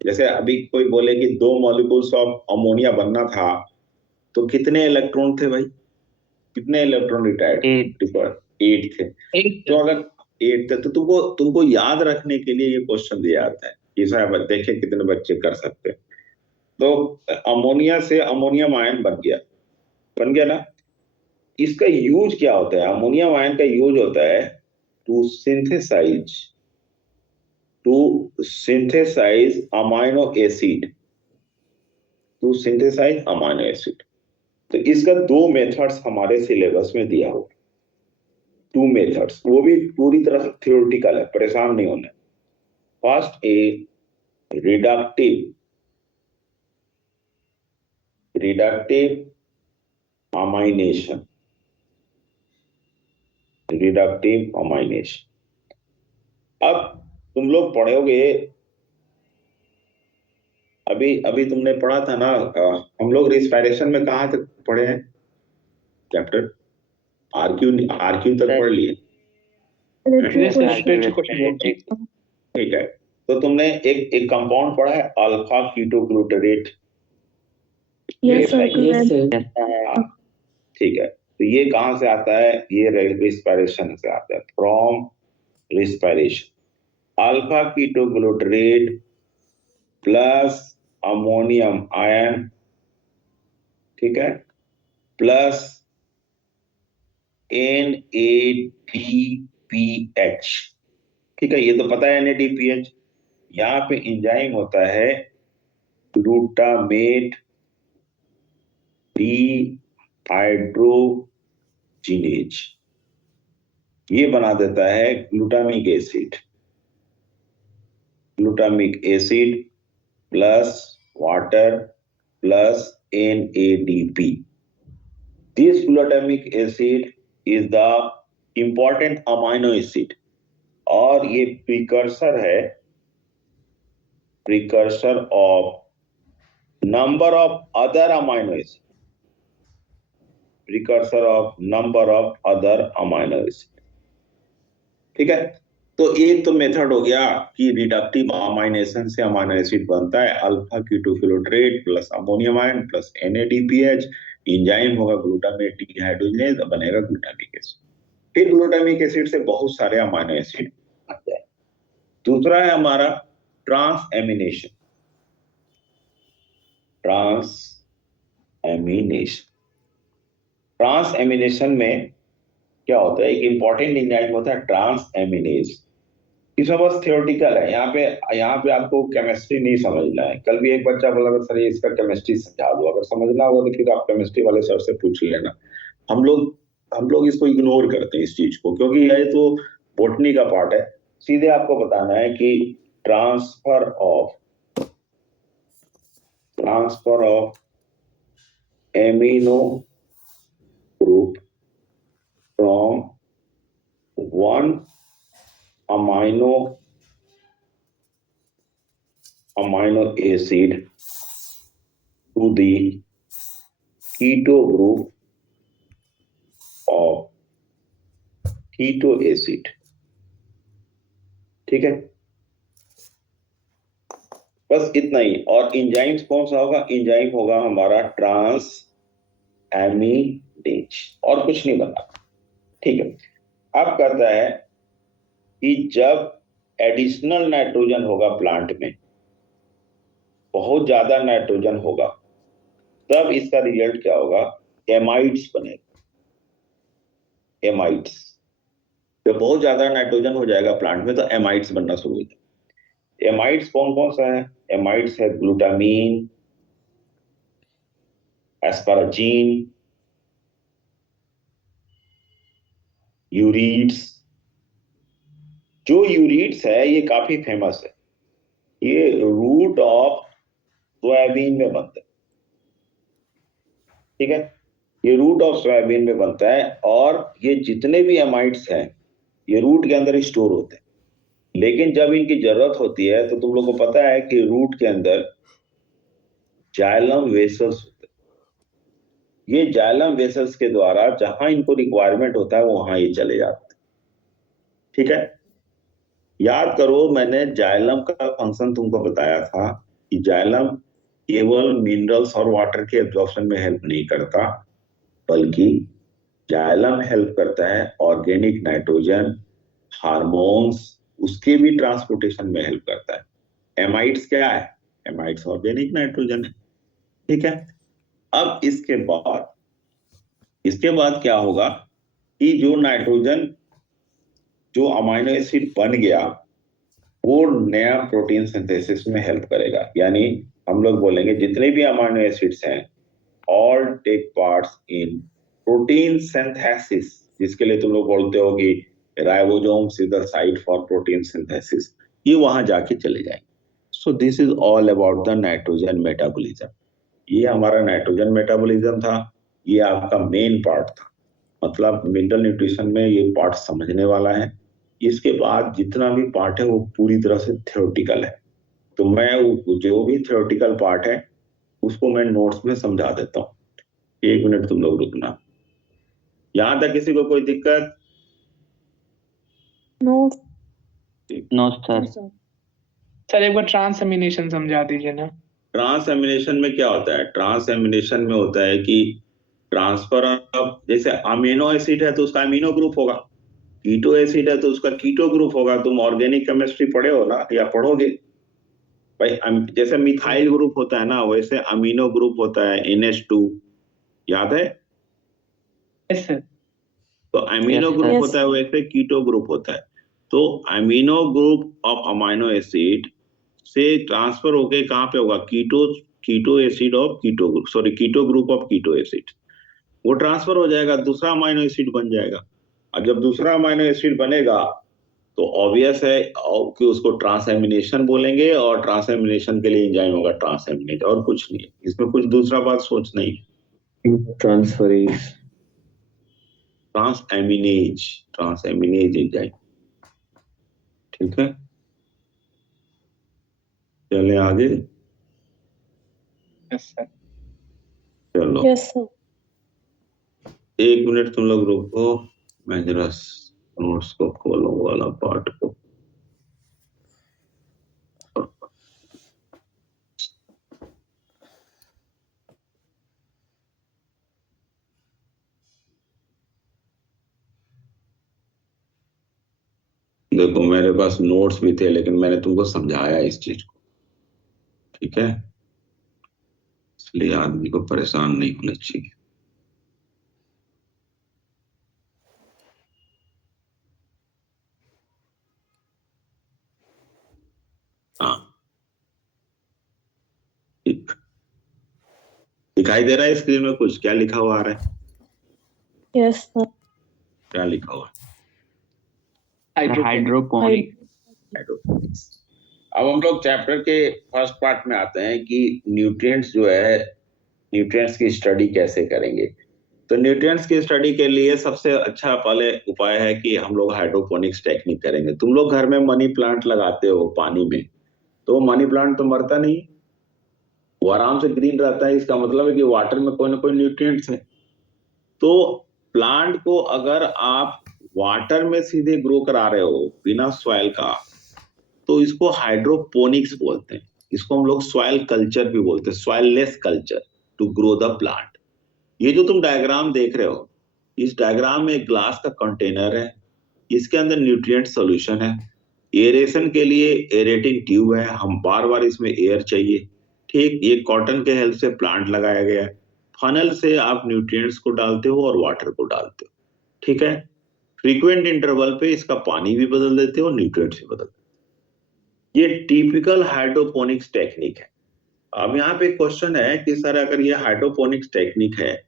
जैसे अभी कोई बोले कि 2 मॉलिक्यूल्स ऑफ अमोनिया बनना था तो कितने इलेक्ट्रॉन थे भाई? कितने इलेक्ट्रॉन रिटायर्ड? 8 थे। तो अगर 8 थे तो तुमको याद रखने के लिए ये क्वेश्चन दिया जाता है। ये शायद देखें कितने बच्चे कर सकते हैं। तो अमोनिया से अमोनियम आयन बन गया ना। इसका यूज क्या होता है? अमोनियम आयन का यूज होता है टू सिंथेसाइज अमाइनो एसिड। तो इसका 2 मेथड्स हमारे सिलेबस में दिया हुआ। 2 मेथड्स, वो भी पूरी तरह से थ्योरेटिकल है, परेशान नहीं होना। First A reductive amination. अब तुम लोग पढ़ोगे, अभी अभी तुमने पढ़ा था ना, हम लोग रिस्पायरेशन में कहाँ तक पढ़े हैं चैप्टर? आरक्यू आरक्यू तक पढ़ लिए? Respiratory question. ठीक है, तो तुमने एक कंपाउंड पढ़ा है alpha ketoglutarate? Yes, sir. Yes, sir. ठीक है, तो ये कहाँ से आता है? ये रिस्पायरेशन से आता है, from respiration. Alpha ketoglutarate plus ammonium ion, ठीक है, प्लस NADPH, ठीक है, ये तो पता है NADPH। यहाँ पे एंजाइम होता है ग्लूटामेट डिहाइड्रोजिनेज, ये बना देता है glutamic acid. Glutamic acid plus water plus NADP। This glutamic acid is the important amino acid और ये प्रिकर्सर है, precursor of number of other amino acid, precursor of number of other amino acid. ठीक है, तो एक तो मेथड हो गया कि रिडक्टिव अमाइनेशन से अमाइनो एसिड बनता है alpha ketoglutarate plus ammonium ion plus NADPH, enzyme होगा ग्लूटामेट डिहाइड्रोजिनेज, बनेगा ग्लूटामिक एसिड। फिर ग्लूटामिक एसिड से बहुत सारे अमाइनो एसिड बन जाए। दूसरा है हमारा ट्रांसएमिनेशन। ट्रांसएमिनेशन, ट्रांसएमिनेशन में क्या होता है? एक इंपॉर्टेंट एंजाइम होता है ट्रांसएमिनेज। इसमें बस थियोरेटिकल है, यहाँ पे आपको केमिस्ट्री नहीं समझना है। कल भी एक बच्चा बोला सर ये इसका केमिस्ट्री समझा दो, अगर समझना होगा तो फिर आप केमिस्ट्री वाले सर से पूछ लेना। हम लोग इसको इग्नोर करते हैं इस चीज को, क्योंकि ये तो बोटनी का पार्ट है। सीधे आपको बताना है कि transfer of amino group from one amino acid to the keto group of keto acid। ठीक है, बस इतना ही। और एंजाइम्स कौन सा होगा? एंजाइम होगा हमारा ट्रांसएमिनेज, और कुछ नहीं बना। ठीक है, अब कहता है कि जब एडिशनल नाइट्रोजन होगा प्लांट में, बहुत ज्यादा नाइट्रोजन होगा, तब इसका रिजल्ट क्या होगा? एमाइड्स बनेगा। एमाइड्स, जब बहुत ज्यादा नाइट्रोजन हो जाएगा प्लांट में तो एमाइड्स बनना शुरू हो जाएगा। एमाइड्स कौन कौन सा है? एमाइड्स है ग्लूटामीन, एस्पाराजीन, यूरिड्स। जो यूरिड्स है ये काफी फेमस है, ये रूट ऑफ सोयाबीन में बनता है। ठीक है, ये रूट ऑफ सोयाबीन में बनता है, और ये जितने भी एमाइड्स हैं ये रूट के अंदर स्टोर होते हैं। लेकिन जब इनकी जरूरत होती है तो तुम लोगों को पता है कि रूट के अंदर जाइलम वेसल्स होते हैं। ये जाइलम वेसल्स के द्वारा जहां इनको रिक्वायरमेंट होता है वहां ये चले जाते हैं। ठीक है, याद करो मैंने जाइलम का फंक्शन तुमको बताया था कि जाइलम केवल मिनरल्स और वाटर के एब्जॉर्प्शन में हेल्प नहीं करता, बल्कि जाइलम हेल्प करता है ऑर्गेनिक नाइट्रोजन, हार्मोन्स, उसके भी ट्रांसपोर्टेशन में हेल्प करता है। एमाइड्स क्या है? एमाइड्स ऑर्गेनिक नाइट्रोजन है। ठीक है, अब इसके बाद क्या होगा कि जो नाइट्रोजन, जो अमाइनो एसिड बन गया, वो नया प्रोटीन सिंथेसिस में हेल्प करेगा। यानी हम लोग बोलेंगे जितने भी अमाइनो एसिड्स हैं, all take parts in protein synthesis, जिसके लिए तुम लोग बोलते हो कि ribosomes is the site for protein synthesis, ये वहां जाके चले जाएंगे। So this is all about the nitrogen metabolism. ये हमारा नाइट्रोजन मेटाबॉलिज्म था, ये आपका मेन पार्ट था। मतलब मिनरल न्यूट्रिशन में ये पार्ट समझने वाला है। इसके बाद जितना भी पार्ट है वो पूरी तरह से थ्योरेटिकल है। तो मैं जो भी थ्योरेटिकल पार्ट है उसको मैं नोट्स में समझा देता हूँ। 1 मिनट तुम लोग रुकना। यहां तक किसी को कोई दिक्कत? No no sir. सर एक बार ट्रांसएमिनेशन समझा दीजिए ना। ट्रांसएमिनेशन में क्या होता है? ट्रांसएमिनेशन में होता है कि ट्रांसफर ऑफ, जैसे अमीनो एसिड है तो उसका अमीनो ग्रुप होगा, कीटो एसिड है तो उसका कीटो ग्रुप होगा। तुम ऑर्गेनिक केमिस्ट्री पढ़े हो ना या पढ़ोगे भाई? जैसे मिथाइल ग्रुप होता है ना, वैसे अमीनो ग्रुप होता है NH2, याद है? Yes sir. तो अमीनो Yes, ग्रुप sir. होता है, वैसे कीटो ग्रुप होता है। तो amino group of amino acid से ट्रांसफर होके कहां पे होगा? Keto acid of keto group, sorry keto group of keto acid, वो ट्रांसफर हो जाएगा, दूसरा अमाइनो एसिड बन जाएगा। अब जब दूसरा अमाइनो एसिड बनेगा तो ऑब्वियस है कि उसको ट्रांसएमिनेशन बोलेंगे, और ट्रांसएमिनेशन के लिए एंजाइम होगा ट्रांसएमिनेज, और कुछ नहीं है इसमें, कुछ दूसरा बात सोच नहीं। ट्रांसफरेज। ट्रांसएमिनेज एंजाइम, ठीक है। चले आगे। Yes sir. चलो यस सर। 1 मिनट तुम लोग रुको, मैं जरा नोट्स को खोलूं वाला पार्ट को। देखो मेरे पास नोट्स भी थे, लेकिन मैंने तुमको समझाया इस चीज को, ठीक है, इसलिए आदमी को परेशान नहीं होना चाहिए। हाँ ठीक, दिखाई दे रहा है स्क्रीन में कुछ? क्या लिखा हुआ आ रहा है? Yes sir. क्या लिखा हुआ? हाइड्रोपोनिक। हाइड्रोपोनिक्स। अब हम लोग चैप्टर के फर्स्ट पार्ट में आते हैं कि न्यूट्रिएंट्स जो है, न्यूट्रिएंट्स की स्टडी कैसे करेंगे। तो न्यूट्रिएंट्स की स्टडी के लिए सबसे अच्छा पहले उपाय है कि हम लोग हाइड्रोपोनिक्स टेक्निक करेंगे। तुम लोग घर में मनी प्लांट लगाते हो पानी में, तो मनी प्लांट तो मरता नहीं, वो आराम से ग्रीन रहता है। इसका मतलब है कि वाटर में कोई ना कोई न्यूट्रिएंट्स है। तो प्लांट को अगर आप वाटर में सीधे ग्रो करा रहे हो बिना सॉइल का, तो इसको हाइड्रोपोनिक्स बोलते हैं। इसको हम लोग सॉइल कल्चर भी बोलते हैं, soilless culture to grow the plant. ये जो तुम डायग्राम देख रहे हो, इस डायग्राम में एक ग्लास का कंटेनर है, इसके अंदर न्यूट्रिएंट सॉल्यूशन है। एरेशन के लिए एरेटिंग ट्यूब है, हम बार बार इसमें एयर चाहिए, ठीक। ये कॉटन के हेल्प से प्लांट लगाया गया है। फनल से आप न्यूट्रिएंट्स को डालते हो और वाटर को डालते हो, ठीक है। फ्रीक्वेंट इंटरवल पे इसका पानी भी बदल देते हो, न्यूट्रिएंट्स भी बदल देते हो। ये टिपिकल हाइड्रोपोनिक्स टेक्निक है। अब यहाँ पे क्वेश्चन है कि सर अगर ये हाइड्रोपोनिक्स टेक्निक है,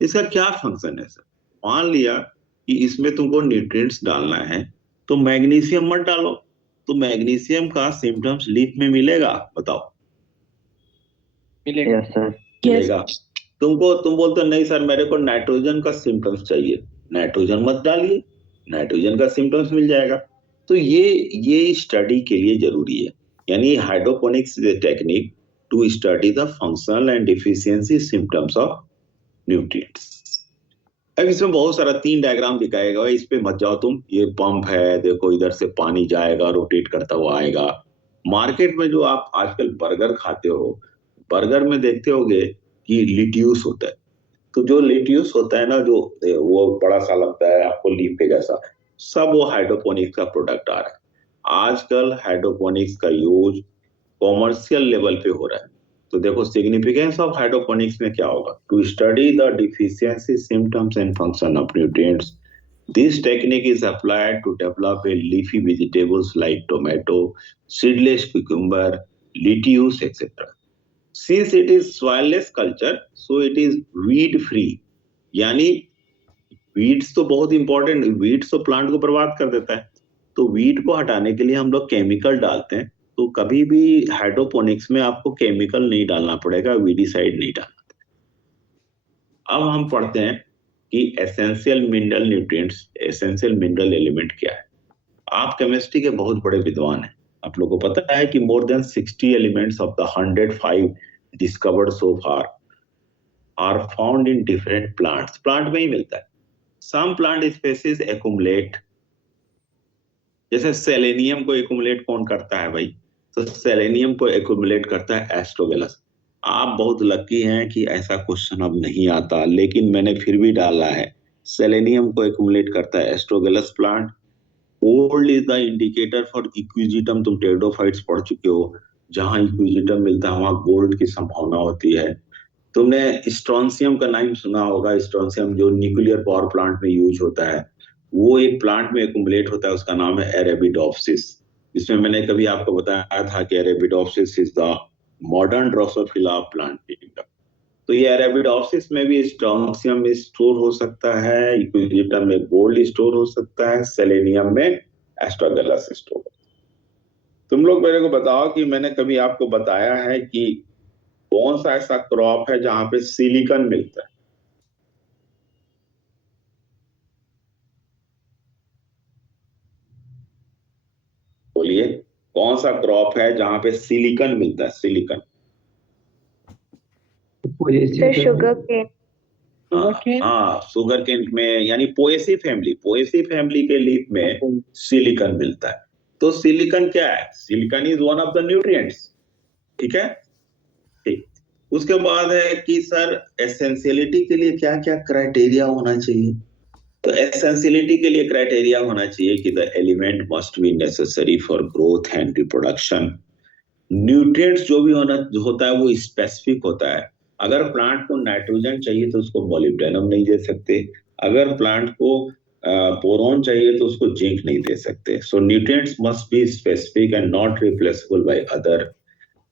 इसका क्या फंक्शन है सर? मान लिया कि इसमें तुमको न्यूट्रिएंट्स डालना है, तो मैग्नीशियम मत डालो, तो मैग्नीशियम का सिम्टम्स लीफ में मिलेगा? बताओ। मिलेगा। Yes sir. मिलेगा। तुम बोलते हो नहीं सर मेरे को नाइट्रोजन का सिम्टम्स चाहिए, नाइट्रोजन मत डालिए, नाइट्रोजन का सिम्टम्स मिल जाएगा। तो ये स्टडी के लिए जरूरी है, यानी hydroponics technique to study the functional and deficiency symptoms of nutrients. अब इसमें बहुत सारा 3 डायग्राम दिखाएगा, इस पे मत जाओ तुम। ये पंप है, देखो इधर से पानी जाएगा, रोटेट करता हुआ आएगा। मार्केट में जो आप आजकल बर्गर खाते हो, बर्गर में देखते होगे कि लिट्यूस होता है। तो जो लिट्यूस होता है ना, जो वो बड़ा सा लगता है आपको लीफ के जैसा, सब वो हाइड्रोपोनिक्स का प्रोडक्ट आ रहा है। आजकल हाइड्रोपोनिक्स का यूज कॉमर्शियल लेवल पे हो रहा है। तो देखो सिग्निफिकेंस ऑफ हाइड्रोपोनिक्स में क्या होगा? To study the deficiency symptoms and function of nutrients, this technique is applied to develop a leafy vegetables like tomato, seedless cucumber, lettuce, etc. Since it is soilless culture, so it is weed free, यानी वीड्स तो बहुत इंपॉर्टेंट, वीड्स तो प्लांट को बर्बाद कर देता है। तो वीड को हटाने के लिए हम लोग केमिकल डालते हैं। तो कभी भी हाइड्रोपोनिक्स में आपको केमिकल नहीं डालना पड़ेगा, वीडीसाइड नहीं डालना। अब हम पढ़ते हैं कि essential mineral nutrients, essential mineral element क्या है। आप केमिस्ट्री के बहुत बड़े विद्वान हैं, आप लोगों को पता है कि more than 60 elements of the 105 discovered so far are found in different plants. Plant में ही मिलता है। सम प्लांट स्पेसीज एक्युमुलेट, जैसे सेलेनियम को एक्युमुलेट कौन करता है भाई? तो सेलेनियम को एक्युमुलेट करता है एस्ट्रोगेलस। आप बहुत लकी हैं कि ऐसा क्वेश्चन अब नहीं आता, लेकिन मैंने फिर भी डाला है। सेलेनियम को एक्युमुलेट करता है Astragalus plant. Gold is the indicator for Equisetum. तुम टेरिडोफाइट्स पढ़ चुके हो, जहां इक्विजिटम मिलता है वहां गोल्ड की संभावना होती है। तुमने स्ट्रोंसियम का नाम सुना होगा, स्ट्रोंसियम जो न्यूक्लियर पावर प्लांट में यूज होता है, वो एक प्लांट में एक्युमुलेट होता है, उसका नाम है एरेबिडोप्सिस। इसमें मैंने कभी आपको बताया था कि Arabidopsis is the modern Drosophila plant kingdom. तो ये एरेबिडोप्सिस में भी स्ट्रोंसियम स्टोर हो सकता है, इक्विजिटम में गोल्ड स्टोर हो सकता है, सेलेनियम में एस्ट्रोगेलस स्टोर। तुम लोग मेरे को बताओ कि मैंने कभी आपको बताया है कि कौन सा ऐसा क्रॉप है जहां पे सिलिकॉन मिलता है? बोलिए, कौन सा क्रॉप है जहां पे सिलिकॉन मिलता है? सिलिकॉन। Sir, sugar cane. हाँ, शुगर केन में, यानी पोएसी फैमिली के लीफ में सिलिकॉन मिलता है। तो सिलिकॉन क्या है? Silicon is one of the nutrients. ठीक है, ठीक। उसके बाद है कि सर एसेंशियलिटी के लिए क्या क्या क्राइटेरिया होना चाहिए? तो एसेंशियलिटी के लिए क्राइटेरिया होना चाहिए कि the element must be necessary for growth and reproduction. Nutrients जो भी होता है वो स्पेसिफिक होता है। अगर प्लांट को नाइट्रोजन चाहिए तो उसको मॉलिब्डेनम नहीं दे सकते, अगर प्लांट को बोरॉन चाहिए तो उसको जिंक नहीं दे सकते। So nutrients must be specific and not replaceable by other.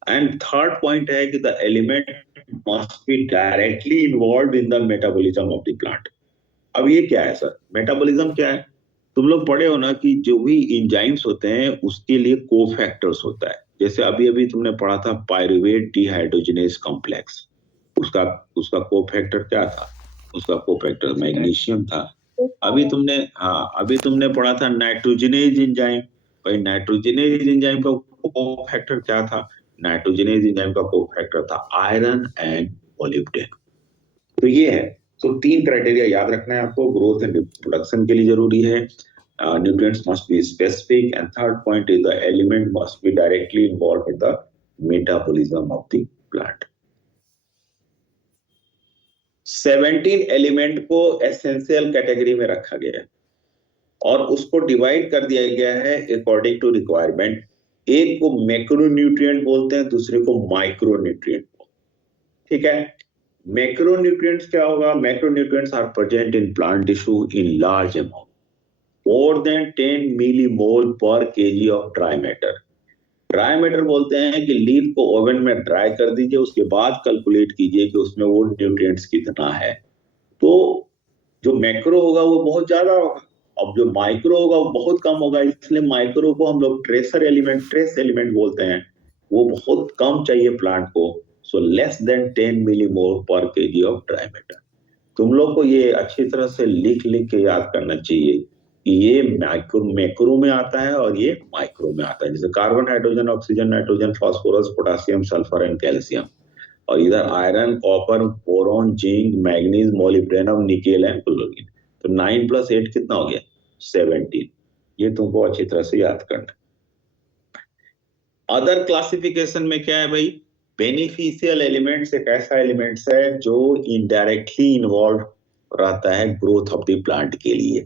And third point है कि the element must be directly involved in the metabolism of the plant. अब ये क्या है सर? मेटाबॉलिज्म क्या है? तुम लोग पढ़े हो ना कि जो भी इंजाइम्स होते हैं उसके लिए कोफैक्टर्स होता है। जैसे अभी अभी तुमने पढ़ा था पायरुवेट डिहाइड्रोजिनेज कॉम्प्लेक्स, उसका उसका कोफैक्टर क्या था? उसका कोफैक्टर मैग्नीशियम था। अभी तुमने पढ़ा था नाइट्रोजिनेज एंजाइम। भाई नाइट्रोजिनेज एंजाइम का कोफैक्टर क्या था? नाइट्रोजिनेज एंजाइम का कोफैक्टर था आयरन एंड मोलिब्डेनम। तो ये है। तो 3 क्राइटेरिया याद रखना है आपको, ग्रोथ एंड रिप्रोडक्शन के लिए जरूरी है। Nutrients must be specific, and third point is the element must be directly involved in the metabolism of the plant. 17 element को एसेंशियल कैटेगरी में रखा गया है और उसको डिवाइड कर दिया गया है अकॉर्डिंग टू रिक्वायरमेंट। एक को मैक्रोन्यूट्रिएंट बोलते हैं, दूसरे को माइक्रोन्यूट्रिएंट। ठीक है, मैक्रोन्यूट्रिएंट्स क्या होगा? Macronutrients are present in plant tissue in large amount, more than 10 millimole per kg of dry matter। Dry matter बोलते हैं कि लीफ को ओवन में ड्राई कर दीजिए, उसके बाद कैलकुलेट कीजिए कि उसमें वो न्यूट्रिएंट्स कितना है। तो जो मैक्रो होगा वो बहुत ज्यादा होगा, अब जो माइक्रो होगा वो बहुत कम होगा। इसलिए माइक्रो को हम लोग ट्रेस एलिमेंट बोलते हैं। वो बहुत कम चाहिए प्लांट को। सो लेस देन 10 मिलीमोल पर केजी ऑफ ड्राई मैटर। तुम लोग को ये अच्छी तरह से लिख के याद करना चाहिए कि ये मैक्रो में आता है और ये माइक्रो में आता है। जैसे carbon, hydrogen, oxygen, nitrogen, phosphorus, potassium, sulphur and calcium. और इधर iron, copper, boron, zinc, manganese, molybdenum, nickel and chlorine. तो 9 + 8 कितना हो गया? 17। ये तुमको अच्छी तरह से याद करना। अदर क्लासिफिकेशन में क्या है भाई? बेनिफिशियल एलिमेंट्स एक ऐसा एलिमेंट्स है जो इनडायरेक्टली इन्वॉल्व रहता है ग्रोथ ऑफ द प्लांट के लिए।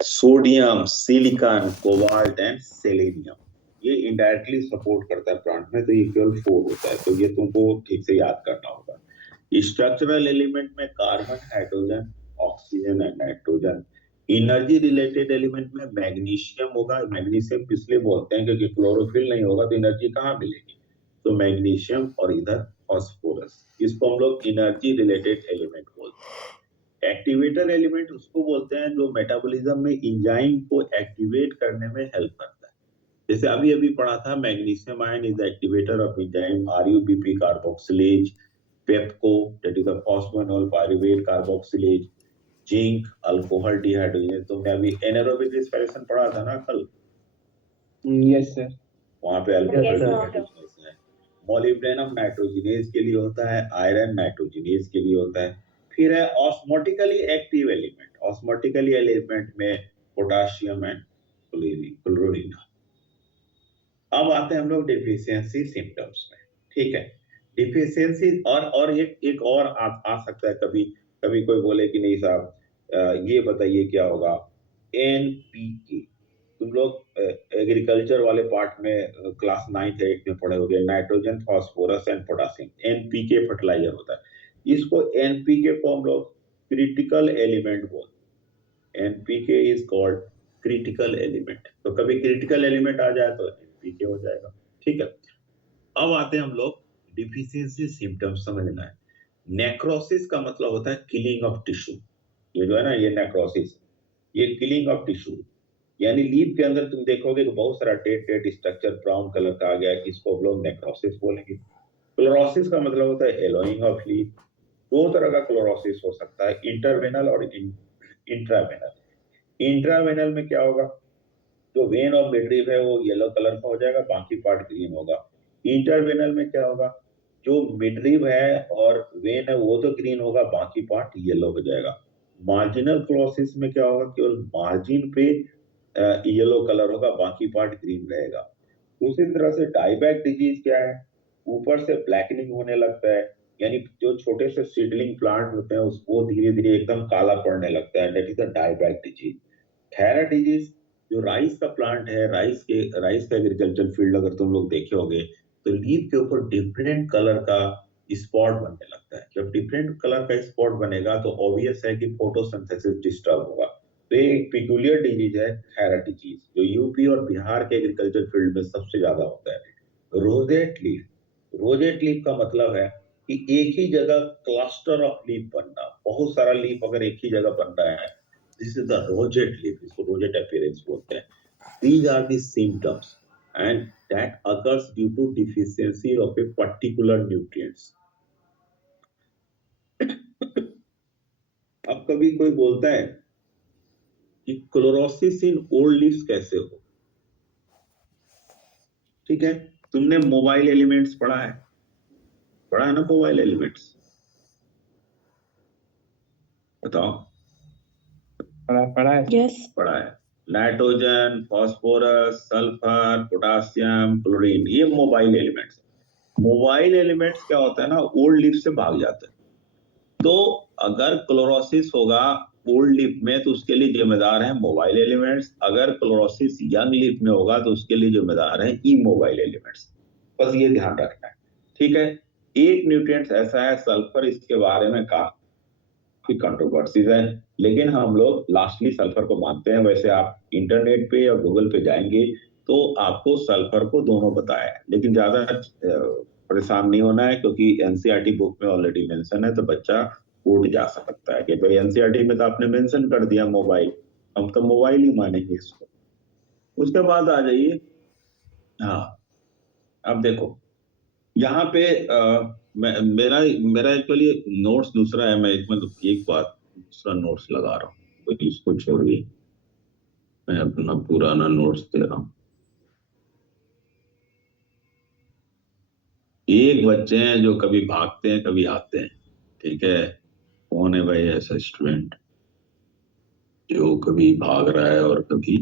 Sodium, silicon, cobalt and selenium, ये इनडायरेक्टली सपोर्ट करता है प्लांट में, तो ये केवल 4 होता है। तो ये तुमको ठीक से याद करना होगा। स्ट्रक्चरल एलिमेंट में carbon, hydrogen, oxygen and nitrogen. Energy related element में मैग्नीशियम होगा। मैग्नीशियम इसलिए बोलते हैं क्योंकि क्लोरोफिल नहीं होगा तो एनर्जी कहाँ मिलेगी? तो मैग्नीशियम और इधर फास्फोरस, इसको हम लोग एनर्जी रिलेटेड एलिमेंट बोलते हैं। एक्टिवेटर एलिमेंट उसको बोलते हैं जो मेटाबॉलिज्म में एंजाइम को एक्टिवेट करने में हेल्प करता है। जैसे अभी अभी पढ़ा था, magnesium ion is the activator of enzyme RuBP carboxylase, pepco that is the phosphoenolpyruvate carboxylase, zinc alcohol dehydrogenase. तुमने अभी एनारोबिक रेस्पिरेशन पढ़ा था ना कल, यस सर। वहां पे अल्फा Yes, प्रोटीन sir. एडिशनस है। मॉलिब्डेनम नाइट्रोजिनेज के लिए होता है, आयरन नाइट्रोजिनेज के लिए होता है। फिर है osmotically active element. Osmotically element में पोटाशियम एंड क्लोरीन। अब आते हैं हम लोग डिफिशियंसी सिम्टम्स में। ठीक है, डिफिशियंसी और एक और आ सकता है। कभी कभी कोई बोले कि नहीं साहब, ये बताइए क्या होगा, एनपीके। तुम लोग एग्रीकल्चर वाले पार्ट में क्लास 9th 8th में पढ़े होंगे, nitrogen phosphorus and potassium, NPK fertilizer होता है। इसको एनपीके को हम लोग क्रिटिकल एलिमेंट बोलते हैं। NPK is called critical element. तो कभी क्रिटिकल एलिमेंट आ जाए तो एनपीके हो जाएगा। ठीक है, अब आते हैं हम लोग डिफिशियंसी सिम्टम्स समझना है। नेक्रोसिस का मतलब होता है किलिंग ऑफ टिश्यू। ये जो है ना, ये नेक्रोसिस, ये किलिंग ऑफ टिश्यू। यानी लीफ के अंदर तुम देखोगे तो बहुत सारा डेड स्ट्रक्चर ब्राउन कलर का आ गया है, इसको हम लोग नेक्रोसिस बोलेंगे। क्लोरोसिस का मतलब होता है एलोइंग ऑफ लीफ। दो तरह का क्लोरोसिस हो सकता है, इंटरवेनल और इंट्रावेनल। इंट्रावेनल में क्या होगा, जो वेन और मिडरीफ है वो येलो कलर का हो जाएगा, बाकी पार्ट ग्रीन होगा। इंटरवेनल में क्या होगा, जो मिडरीफ है और वेन है वो तो ग्रीन होगा, बाकी पार्ट येलो हो जाएगा। मार्जिनल क्लोरोसिस में क्या होगा, केवल मार्जिन पे येलो कलर होगा, बाकी पार्ट ग्रीन रहेगा। उसी तरह से डाईबैक डिजीज क्या है, ऊपर से ब्लैकनिंग होने लगता है, यानी जो छोटे से सीडलिंग प्लांट होते हैं उसको धीरे धीरे एकदम काला पड़ने लगता है, that is the dieback disease. Khaira disease, जो राइस का प्लांट है, राइस का एग्रीकल्चर फील्ड अगर तुम लोग देखे होगे तो लीफ के ऊपर डिफरेंट कलर का स्पॉट बनने लगता है। जब डिफरेंट कलर का स्पॉट बनेगा तो ऑब्वियस है कि फोटोसिंथेसिस डिस्टर्ब होगा। तो ये एक पिक्यूलियर डिजीज है, खैरा डिजीज, जो यूपी और बिहार के एग्रीकल्चर फील्ड में सबसे ज्यादा होता है। रोजेट लीफ, रोजेट लीफ का मतलब है कि एक ही जगह क्लस्टर ऑफ लीफ बनना, बहुत सारा लीफ अगर एक ही जगह बन रहा है, this is the rosette leaf, इसको रोजेट अपीयरेंस बोलते हैं। These are the symptoms and that occurs due to deficiency of a particular nutrients. अब कभी कोई बोलता है कि क्लोरोसिस इन ओल्ड लीव्स कैसे हो। ठीक है, तुमने मोबाइल एलिमेंट्स पढ़ा है ना, मोबाइल एलिमेंट्स, बताओ। पढ़ा है। Yes. पढ़ा है, nitrogen, phosphorus, sulphur, potassium, chlorine, ये मोबाइल एलिमेंट्स। मोबाइल एलिमेंट्स क्या होता है ना, ओल्ड लीफ से भाग जाते हैं। तो अगर क्लोरोसिस होगा ओल्ड लीफ में तो उसके लिए जिम्मेदार है मोबाइल एलिमेंट्स, अगर क्लोरोसिस यंग लीफ में होगा तो उसके लिए जिम्मेदार है इमोबाइल एलिमेंट्स। बस ये ध्यान रखना है। ठीक है, एक न्यूट्रिएंट ऐसा है सल्फर, इसके बारे में काफी कंट्रोवर्सीज है, लेकिन हम लोग लास्टली सल्फर को मानते हैं। वैसे आप इंटरनेट पे या गूगल पे जाएंगे तो आपको सल्फर को दोनों बताया है, लेकिन ज्यादा परेशान नहीं होना है क्योंकि एनसीईआरटी बुक में ऑलरेडी मेंशन है, तो बच्चा उठ जा सकता है कि भाई एनसीईआरटी में तो आपने मेंशन कर दिया मोबाइल, हम तो मोबाइल ही मानेंगे इसको। उसके बाद आ जाइए, हाँ अब देखो यहाँ पे मेरा मेरा एक्चुअली नोट्स दूसरा है, मैं एक बात दूसरा नोट्स लगा रहा हूँ, तो इसको छोड़िए, मैं अपना पुराना नोट्स दे रहा हूँ। एक बच्चे हैं जो कभी भागते हैं कभी आते हैं। ठीक है, कौन है भाई ऐसा स्टूडेंट जो कभी भाग रहा है और कभी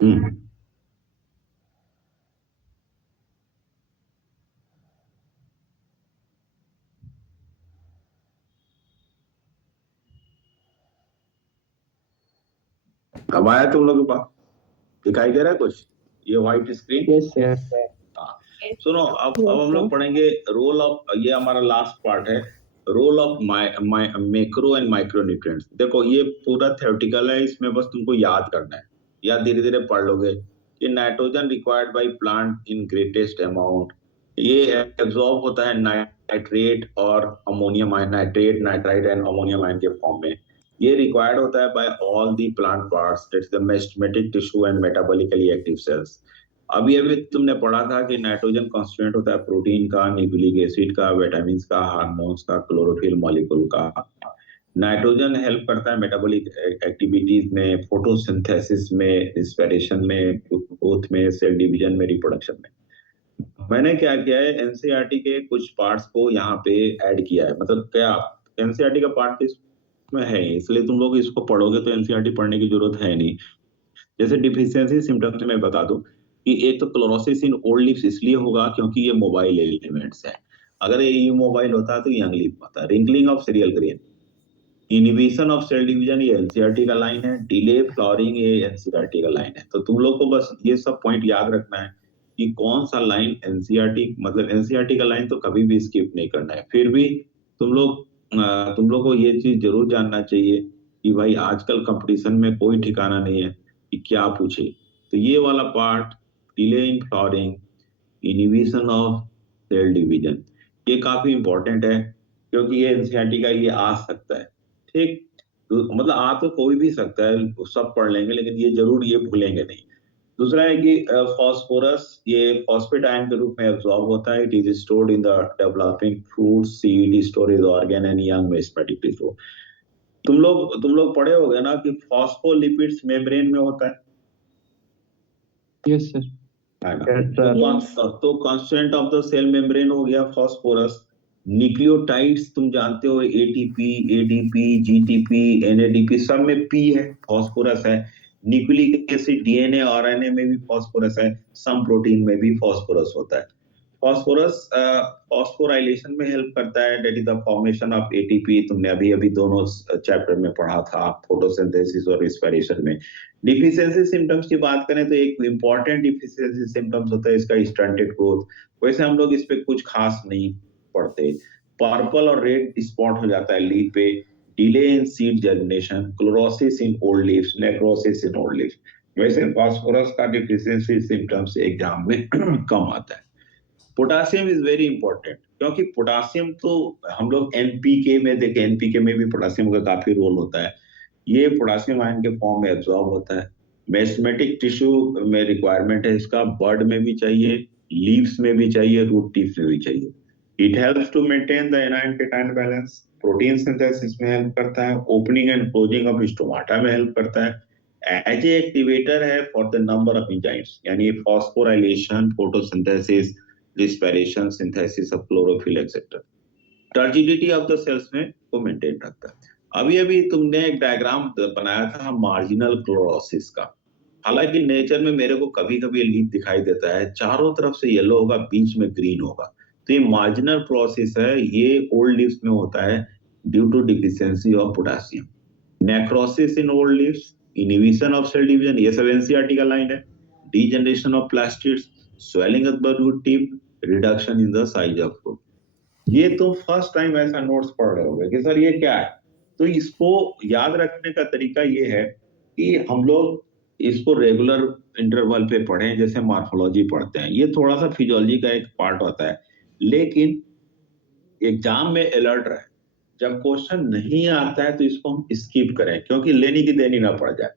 हम्म, अब आया तुम लोग के पास? दिखाई दे रहा है कुछ? ये व्हाइट स्क्रीन? Yes sir. हाँ, सुनो अब हम लोग पढ़ेंगे रोल ऑफ, ये हमारा लास्ट पार्ट है, role of macro and micro nutrients. देखो ये पूरा थ्योरेटिकल है, इसमें बस तुमको याद करना है या धीरे धीरे पढ़ लोगे कि nitrogen required by plant in greatest amount, ये एब्जॉर्ब होता है नाइट्रेट और ammonium ion, nitrate nitrite and ammonium ion के फॉर्म में। ये रिक्वायर्ड होता है by all the plant parts, that's the meristematic tissue and metabolically active cells. अभी अभी तुमने पढ़ा था कि नाइट्रोजन कॉन्स्टिट्यूएंट होता है प्रोटीन का, न्यूक्लिक एसिड का, विटामिन का, हार्मोन्स का, क्लोरोफिल मॉलिक्यूल का। नाइट्रोजन हेल्प करता है मेटाबॉलिक एक्टिविटीज में, फोटोसिंथेसिस में, रिस्पिरेशन में, ग्रोथ में, सेल डिवीजन में, रिप्रोडक्शन में। मैंने क्या किया है, एनसीईआरटी के कुछ पार्ट्स को यहाँ पे ऐड किया है। मतलब क्या एनसीईआरटी का पार्ट इसमें है, इसलिए तुम लोग इसको पढ़ोगे तो एनसीईआरटी पढ़ने की जरूरत है नहीं। जैसे डिफिशियंसी सिम्टम्स में बता दूं कि एक तो क्लोरोसिस इन ओल्ड लीव्स इसलिए होगा क्योंकि ये मोबाइल एलिमेंट्स है। अगर ये मोबाइल होता तो यंग लीफ होता। Wrinkling of cereal grain, inhibition of cell division, ये एनसीईआरटी का लाइन है। डिले फ्लावरिंग, ये एनसीईआरटी का लाइन है। तो तुम लोग को बस ये सब पॉइंट याद रखना है कि कौन सा लाइन एनसीईआरटी, मतलब एनसीईआरटी का लाइन तो कभी भी स्किप नहीं करना है। फिर भी तुम लोग को ये चीज जरूर जानना चाहिए कि भाई आजकल कंपटीशन में कोई ठिकाना नहीं है कि क्या पूछे। तो ये वाला part, delay in flowering, inhibition of cell division, ये काफी इंपॉर्टेंट है क्योंकि ये एनसीईआरटी का ये आ सकता है। ठीक, तो मतलब आ तो कोई भी सकता है, सब पढ़ लेंगे लेकिन ये जरूर ये भूलेंगे नहीं। दूसरा है कि फॉस्फोरस, ये फॉस्फेट आयन के रूप में एब्जॉर्ब होता है। It is stored in the developing fruit, seed, storage organ and young meristematic tissue. तुम लोग पढ़े होगे ना कि फॉस्फोलिपिड्स मेम्ब्रेन में होता है। Yes sir. है ना? तो constant of the cell membrane हो गया फॉस्फोरस। न्यूक्लियोटाइड्स तुम जानते हो, एटीपी, एडीपी, जीटीपी, एनएडीपी, सब में पी है, फॉस्फोरस है। न्यूक्लिक एसिड, डीएनए, आरएनए में भी फॉस्फोरस है। सम प्रोटीन में भी फॉस्फोरस होता है। फॉस्फोरस फॉस्फोराइलेशन में हेल्प करता है, that is the formation of ATP. तुमने अभी दोनों चैप्टर में पढ़ा था, फोटोसिंथेसिस और रिस्पिरेशन में। डिफिशियंसी सिम्टम्स की बात करें तो एक इंपॉर्टेंट डिफिशियंसी सिम्टम्स होता है इसका स्टंटेड ग्रोथ। वैसे हम लोग इस पे कुछ खास नहीं पढ़ते। पर्पल और रेड स्पॉट हो जाता है लीफ पे, delay in seed germination, chlorosis in old leaves, necrosis in old leaves. वैसे फास्फोरस का डिफिशियंसी सिम्टम्स एग्जाम में कम आता है। पोटासियम इज वेरी इंपॉर्टेंट क्योंकि पोटासियम तो हम लोग एनपीके में देखें, एनपीके में भी पोटासियम का काफी रोल होता है। ये पोटासियम आयन के फॉर्म में एब्जॉर्ब होता है। मेस्मेटिक टिश्यू में रिक्वायरमेंट है इसका, बर्ड में भी चाहिए, लीव्स में भी चाहिए, रूट टिप्स में भी चाहिए। It helps to maintain the anion cation balance. Protein synthesis में हेल्प करता है। Opening and closing of stomata में हेल्प करता है। एज ए एक्टिवेटर है for the number of enzymes, यानी phosphorylation, photosynthesis, respiration, synthesis of chlorophyll etcetera. Turgidity of the cells में को मेंटेन रखता है। अभी तुमने एक डायग्राम बनाया था मार्जिनल क्लोरोसिस का। हालांकि नेचर में मेरे को कभी कभी लीफ दिखाई देता है, चारों तरफ से येलो होगा, बीच में ग्रीन होगा, तो ये मार्जिनल क्लोरोसिस है। ये ओल्ड लीव्स में होता है due to deficiency of potassium. Necrosis in old leaves, inhibition of cell division, ये सब एनसीईआरटी का लाइन है। Degeneration of plastids, swelling of the root tip, reduction in the size of fruit. ये तुम फर्स्ट टाइम ऐसा नोट्स पढ़ रहे होगे कि सर ये क्या है। तो इसको याद रखने का तरीका ये है कि हम लोग इसको रेगुलर इंटरवल पे पढ़ें, जैसे मार्फोलॉजी पढ़ते हैं। ये थोड़ा सा फिजियोलॉजी का एक पार्ट होता है, लेकिन एग्जाम में अलर्ट रहे। जब क्वेश्चन नहीं आता है तो इसको हम स्किप करें, क्योंकि लेनी की देनी ना पड़ जाए।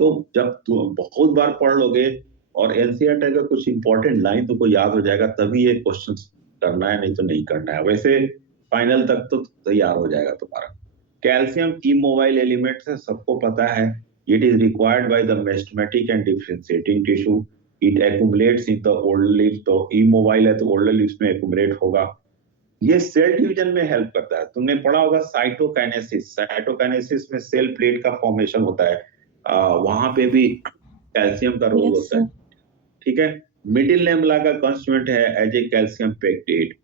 तो जब तुम बहुत बार पढ़ लोगे और एनसीईआरटी का कुछ इंपॉर्टेंट लाइन तुमको याद हो जाएगा, तभी ये क्वेश्चन करना है, नहीं तो नहीं करना है। वैसे फाइनल तक तो तैयार हो जाएगा तुम्हारा। कैल्शियम इमोबाइल एलिमेंट है, सबको पता है। It is required by the meristematic and differentiating tissue. It accumulates in the older leaves, तो इमोबाइल है तो ओल्डर लीव्स में एक्यूमुलेट होगा। ये सेल डिवीजन में हेल्प करता है। तुमने पढ़ा होगा साइटोकाइनेसिस। साइटोकाइनेसिस में सेल प्लेट का फॉर्मेशन होता है, वहां पे भी कैल्शियम का रोल होता है। ठीक है। मिडिल लेमला का कॉन्स्टिट्यूएंट है एज ए कैल्शियम पेक्टेट।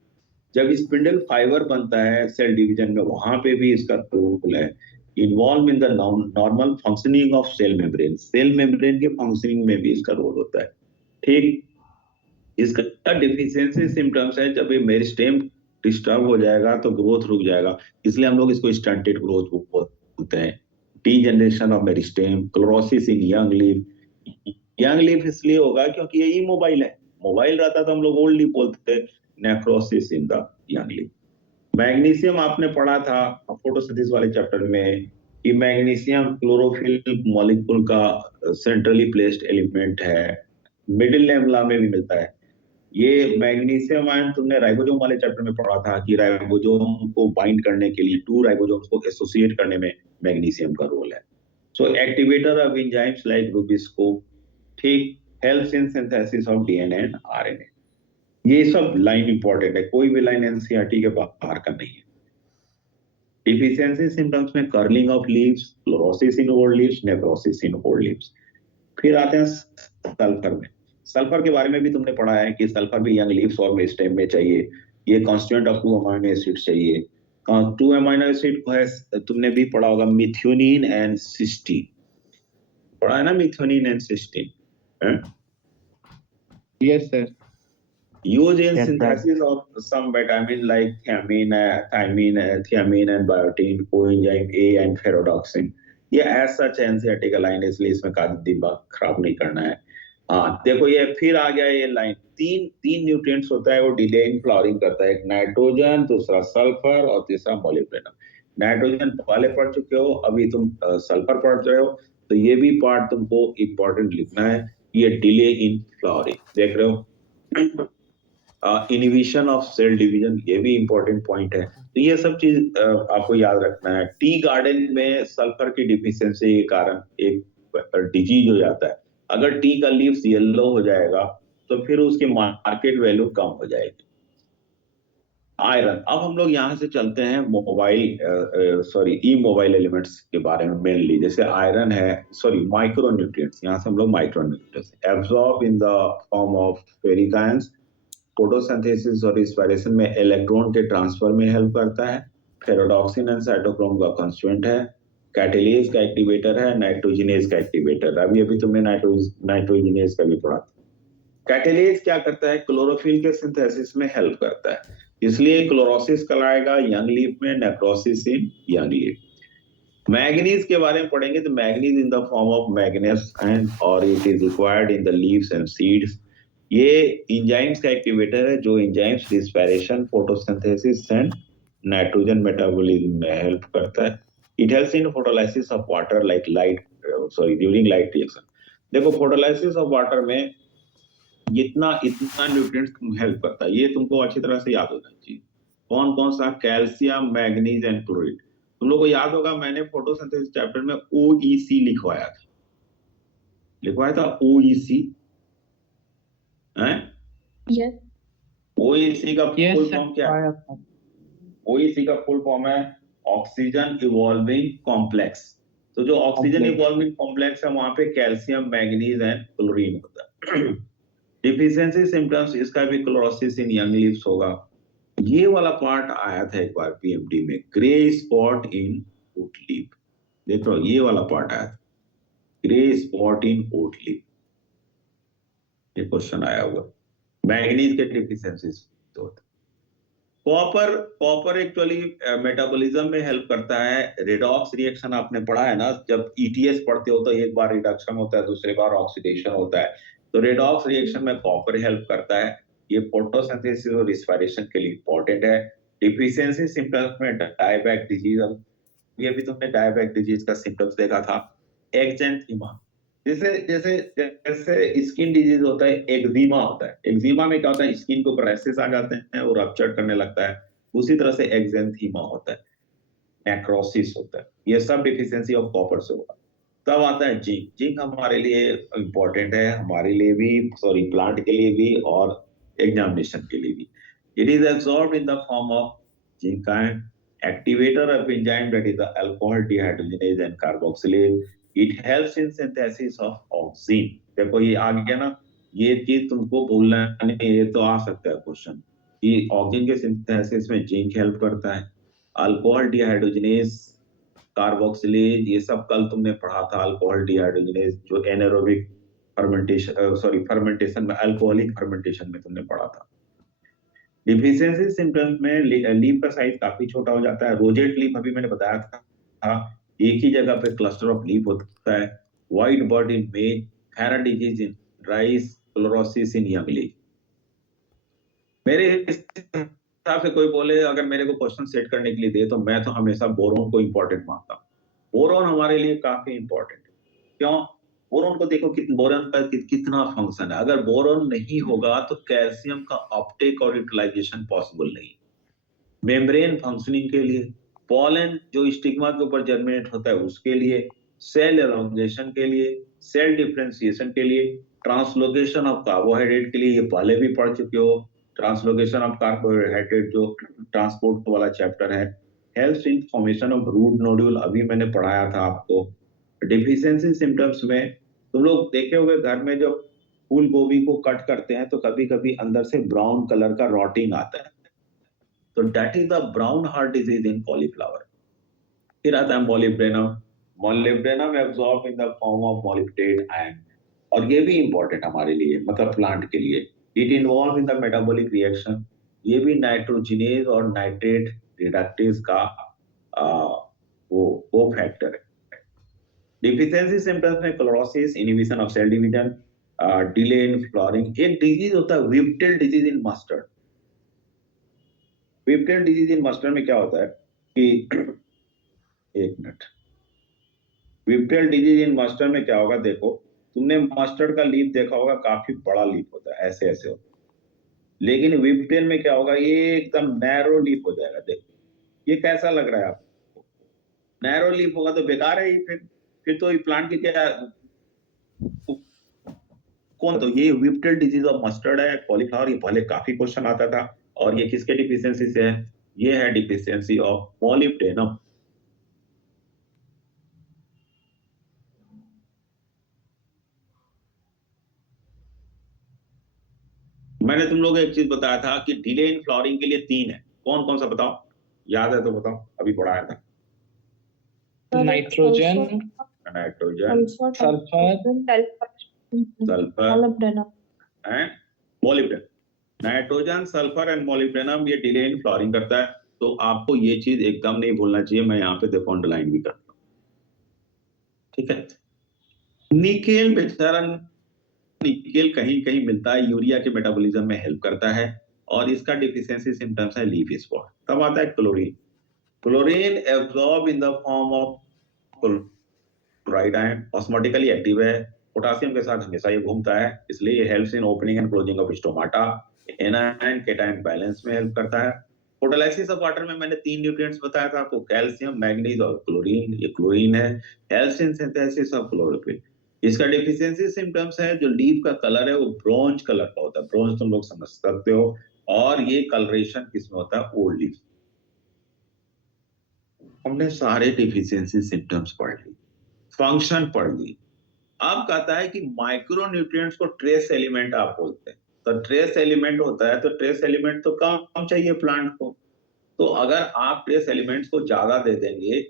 जब स्पिंडल फाइबर बनता है सेल डिवीजन में, वहां पे भी इसका रोल है। Involve in the normal functioning of cell membrane, cell membrane के फंक्शनिंग में भी इसका रोल होता है। ठीक, इसका डिफिशियंसी सिम्टम्स है जब ये मेरिस्टेम डिस्टर्ब हो जाएगा तो ग्रोथ रुक जाएगा, इसलिए हम लोग इसको स्टंटेड ग्रोथ बोलते हैं। Degeneration of meristem, chlorosis in young leaf, young leaf इसलिए होगा क्योंकि ये इमोबाइल है, मोबाइल रहता तो हम लोग ओल्ड लीफ बोलते थे, necrosis in the young leaf. Magnesium आपने पढ़ा था फोटोसिंथेसिस वाले चैप्टर में कि मैग्नीशियम क्लोरोफिल मॉलिक्यूल का सेंट्रली प्लेस्ड एलिमेंट है, मिडिल लेमला में भी मिलता है। ये मैग्नीशियम आयन तुमने राइबोसोम वाले चैप्टर में पढ़ा था कि राइबोसोम को बाइंड करने के लिए, टू राइबोसोम्स को एसोसिएट करने में मैग्नीशियम का रोल है। So activator of enzymes like rubisco, ठीक, helps in synthesis of DNA and RNA. ये सब लाइन इंपॉर्टेंट है, कोई भी लाइन एनसीईआरटी के बाहर का नहीं है। डिफिशियंसी सिम्टम्स में curling of leaves, chlorosis in old leaves, necrosis in old leaves. फिर आते हैं सल्फर में। सल्फर के बारे में भी तुमने पढ़ा है कि सल्फर भी यंग लीव्स और मेरिस्टेम में चाहिए। ये कॉन्स्टिट्यूएंट ऑफ 2 अमीनो एसिड चाहिए। 2 अमीनो एसिड को है, तुमने भी पढ़ा होगा, मिथ्योनिन एंड सिस्टीन, पढ़ा है ना, methionine and cysteine. Yes sir. Used in Yes, sir. synthesis of some vitamin like thiamine, thiamine and biotin, coenzyme A and ferredoxin. ये as such NCERT का लाइन है, इसलिए इसमें का दिमाग खराब नहीं करना है। हाँ देखो, ये फिर आ गया ये लाइन, तीन न्यूट्रिएंट्स होता है वो डिले इन फ्लावरिंग करता है, एक नाइट्रोजन, दूसरा सल्फर और तीसरा मोलिब्डेनम। नाइट्रोजन पहले पढ़ चुके हो, अभी तुम सल्फर पढ़ रहे हो, तो ये भी पार्ट तुमको इम्पोर्टेंट लिखना है। ये डिले इन फ्लावरिंग देख रहे हो, इनहिबिशन ऑफ सेल डिवीजन, ये भी इंपॉर्टेंट पॉइंट है। तो ये सब चीज आपको याद रखना है। टी गार्डन में सल्फर की डिफिशियंसी के कारण एक डिजीज हो जाता है। अगर टी का लीव्स येलो हो जाएगा तो फिर उसकी मार्केट वैल्यू कम हो जाएगी। आयरन, अब हम लोग यहाँ से चलते हैं ई मोबाइल एलिमेंट्स के बारे में मेनली, जैसे आयरन है, माइक्रो न्यूट्रिएंट्स, यहाँ से हम लोग micro nutrients absorb in the form of ferric ions, photosynthesis और रिस्पायरेशन में इलेक्ट्रॉन के ट्रांसफर में हेल्प करता है, फेरोडॉक्सिन एंड साइटोक्रोम का कॉन्स्टिट्यूएंट है, कैटेलेज का एक्टिवेटर है, नाइट्रोजिनेज का एक्टिवेटर। अभी तुमने नाइट्रोजिनेज का भी पढ़ा था। कैटेलेज क्या करता है, क्लोरोफिल के सिंथेसिस में हेल्प करता है, इसलिए क्लोरोसिस कहलाएगा यंग लीफ में, necrosis in young leaf. Manganese के बारे में पढ़ेंगे तो manganese in the form of manganese and और it is required in the leaves and seeds. ये एंजाइम्स का एक्टिवेटर है जो enzymes respiration, photosynthesis and nitrogen metabolism में हेल्प करता है। It helps in photolysis of water like during light reaction. देखो फोटोलाइसिस ऑफ वाटर में इतना न्यूट्रिएंट्स हेल्प करता है, ये तुमको अच्छी तरह से याद होना चाहिए। कौन कौन सा, कैल्शियम, मैग्नीज एंड क्लोरीन। तुम लोग को याद होगा मैंने फोटोसिंथेसिस चैप्टर में OEC लिखवाया था OEC है। Yes. OEC का यस फुल सर। फॉर्म क्या है? OEC का फुल फॉर्म है ऑक्सीजन इवॉल्विंग कॉम्प्लेक्स। तो जो ऑक्सीजन इवॉल्विंग कॉम्प्लेक्स है वहां पे कैल्शियम, मैग्नीज एंड क्लोरीन होता है। डिफिशियंसी सिम्टम्स, इसका भी क्लोरोसिस इन यंग लीव्स होगा। ये वाला पार्ट आया था एक बार PMD में, grey spot in oat leaf. देखो ये वाला पार्ट आया था, grey spot in oat leaf, ये क्वेश्चन आया हुआ। मैग्नीज के डिफिशियंसी तो कॉपर एक्चुअली मेटाबॉलिज्म में हेल्प करता है। रेडॉक्स रिएक्शन आपने पढ़ा है ना, जब ETS पढ़ते हो तो एक बार रिडक्शन होता है, दूसरे बार ऑक्सीडेशन होता है, तो रेडॉक्स रिएक्शन में कॉपर हेल्प करता है। ये फोटोसिंथेसिस और रिस्पायरेशन के लिए इंपॉर्टेंट है। डिफिशियंसी सिम्टम्स में डायबैक डिजीज, ये भी तुमने डायबैक डिजीज का सिम्टम्स देखा था। एक्जेंथीमा, जैसे स्किन डिजीज होता है, एक्जिमा होता है। एक्जिमा में क्या होता है, स्किन को रैशेस आ जाते हैं और रप्चर करने लगता है, उसी तरह से एक्जेंथीमा होता है, नेक्रोसिस होता है। ये सब डिफिशियंसी ऑफ कॉपर से होगा। तब आता है जिंक। जिंक हमारे लिए इंपॉर्टेंट है, हमारे लिए भी, प्लांट के लिए भी और एग्जामिनेशन के लिए भी। It is absorbed in the form of zinc ion, activator of enzyme that is the alcohol dehydrogenase and carboxylase. It helps in synthesis of oxygen. देखो ये आ गया ना, ये चीज तुमको भूलना नहीं, ये तो आ सकता है क्वेश्चन कि ऑक्सीजन के सिंथेसिस में जिंक हेल्प करता है। अल्कोहल डिहाइड्रोजिनेज कार्बोक्सिलेज, ये सब कल तुमने पढ़ा था, अल्कोहल डिहाइड्रोजिनेज, जो एनारोबिक फर्मेंटेशन में, अल्कोहलिक फर्मेंटेशन में तुमने पढ़ा था। डिफिशियंसी सिम्टम्स में लीफ का साइज काफी छोटा हो जाता है। रोजेट लीफ अभी मैंने बताया था, एक ही जगह पे क्लस्टर ऑफ लीफ होता है। White bud in maize, khaira disease in rice, chlorosis in young leaf. मेरे हिसाब से कोई बोले अगर मेरे को क्वेश्चन सेट करने के लिए दे, तो मैं तो हमेशा बोरोन को इंपॉर्टेंट मानता हूँ। बोरोन हमारे लिए काफी इंपॉर्टेंट है। क्यों? बोरोन को देखो बोरोन का कितना फंक्शन है। अगर बोरोन नहीं होगा तो कैल्शियम का अपटेक और यूटिलाइजेशन पॉसिबल नहीं। मेम्ब्रेन फंक्शनिंग के लिए, पॉलन जो स्टिग्मा के ऊपर जर्मिनेट होता है उसके लिए, सेल एलोंगेशन के लिए, सेल डिफरेंशिएशन के लिए, ट्रांसलोकेशन ऑफ कार्बोहाइड्रेट के लिए, ये पहले भी पढ़ चुके हो। ट्रांसलोकेशन ऑफ कार्बोहाइड्रेट जो ट्रांसपोर्ट वाला चैप्टर है। Help in formation of root nodule अभी मैंने पढ़ाया था आपको। डिफिशियंसी सिम्टम्स में तुम लोग देखे होंगे घर में जब फूल गोभी को कट करते हैं तो कभी कभी अंदर से ब्राउन कलर का रॉटिंग आता है, तो that is the brown heart disease in cauliflower. फिर आता है molybdenum. Molybdenum absorb in the form of मॉलिब्डेट ion, और ये भी इंपॉर्टेंट हमारे लिए, मतलब प्लांट के लिए। It involve in the metabolic reaction, ये भी नाइट्रोजिनेज और नाइट्रेट रिडक्टेज का वो फैक्टर है। डिफिशियंसी सिम्टम्स में chlorosis, inhibition of cell division, delay in flowering. एक डिजीज होता है whiptail disease in mustard. Whiptail disease in mustard में क्या होता है कि एक minute, whiptail disease in mustard में क्या होगा, देखो तुमने मस्टर्ड का लीफ देखा होगा, काफी बड़ा लीफ होता है, ऐसे ऐसे होता है। लेकिन विप्टेल में क्या होगा, ये एकदम नैरो लीफ हो जाएगा। देखो ये कैसा लग रहा है आपको? नैरो लीफ होगा तो बेकार है ये, फिर तो ये प्लांट की क्या कौन, तो ये विप्टेल डिजीज ऑफ मस्टर्ड है कॉलीफ्लावर। ये पहले काफी क्वेश्चन आता था, और ये किसके डिफिशियंसी से है? ये है डिफिशियंसी ऑफ मॉलिब्डेनम। मैंने तुम लोगों को एक चीज बताया था कि डिले इन फ्लावरिंग के लिए 3 है। कौन कौन सा बताओ, याद है तो बताओ, अभी पढ़ाया था। Nitrogen, sulphur and molybdenum. Nitrogen, sulphur and molybdenum ये डिले इन फ्लावरिंग करता है। तो आपको ये चीज एकदम नहीं भूलना चाहिए। मैं यहाँ पे देखो अंडरलाइन भी करता हूँ, ठीक है। निकेल बेचारा, निकेल कहीं कहीं मिलता है, यूरिया के मेटाबॉलिज्म में हेल्प करता है, और इसका डिफिशियंसी सिम्टम्स है लीफ स्पॉट। तब आता है chlorine. Chlorine absorb in the form of chloride ion, osmotically active है, पोटासियम के साथ हमेशा ये घूमता है, इसलिए ये helps in opening and closing of stomata. Anion cation balance में हेल्प करता है। फोटोलाइसिस ऑफ वाटर में मैंने 3 न्यूट्रिएंट्स बताया था आपको, कैल्शियम, मैग्नीज और क्लोरीन। ये क्लोरीन है। Helps in synthesis of chlorophyll. इसका डिफिशियंसी सिम्टम्स है, जो लीफ का कलर है वो ब्रोंज कलर का होता है। ब्रोंज तुम लोग समझ सकते हो, और ये कलरेशन किसमें होता है? Old leaf. हमने सारे डिफिशियंसी सिम्टम्स पढ़ ली, फंक्शन पढ़ ली। अब कहता है कि माइक्रो न्यूट्रिएंट्स को ट्रेस एलिमेंट आप बोलते हैं। तो ट्रेस एलिमेंट होता है, तो ट्रेस एलिमेंट तो कम चाहिए प्लांट को। तो अगर आप ट्रेस एलिमेंट्स को ज्यादा दे देंगे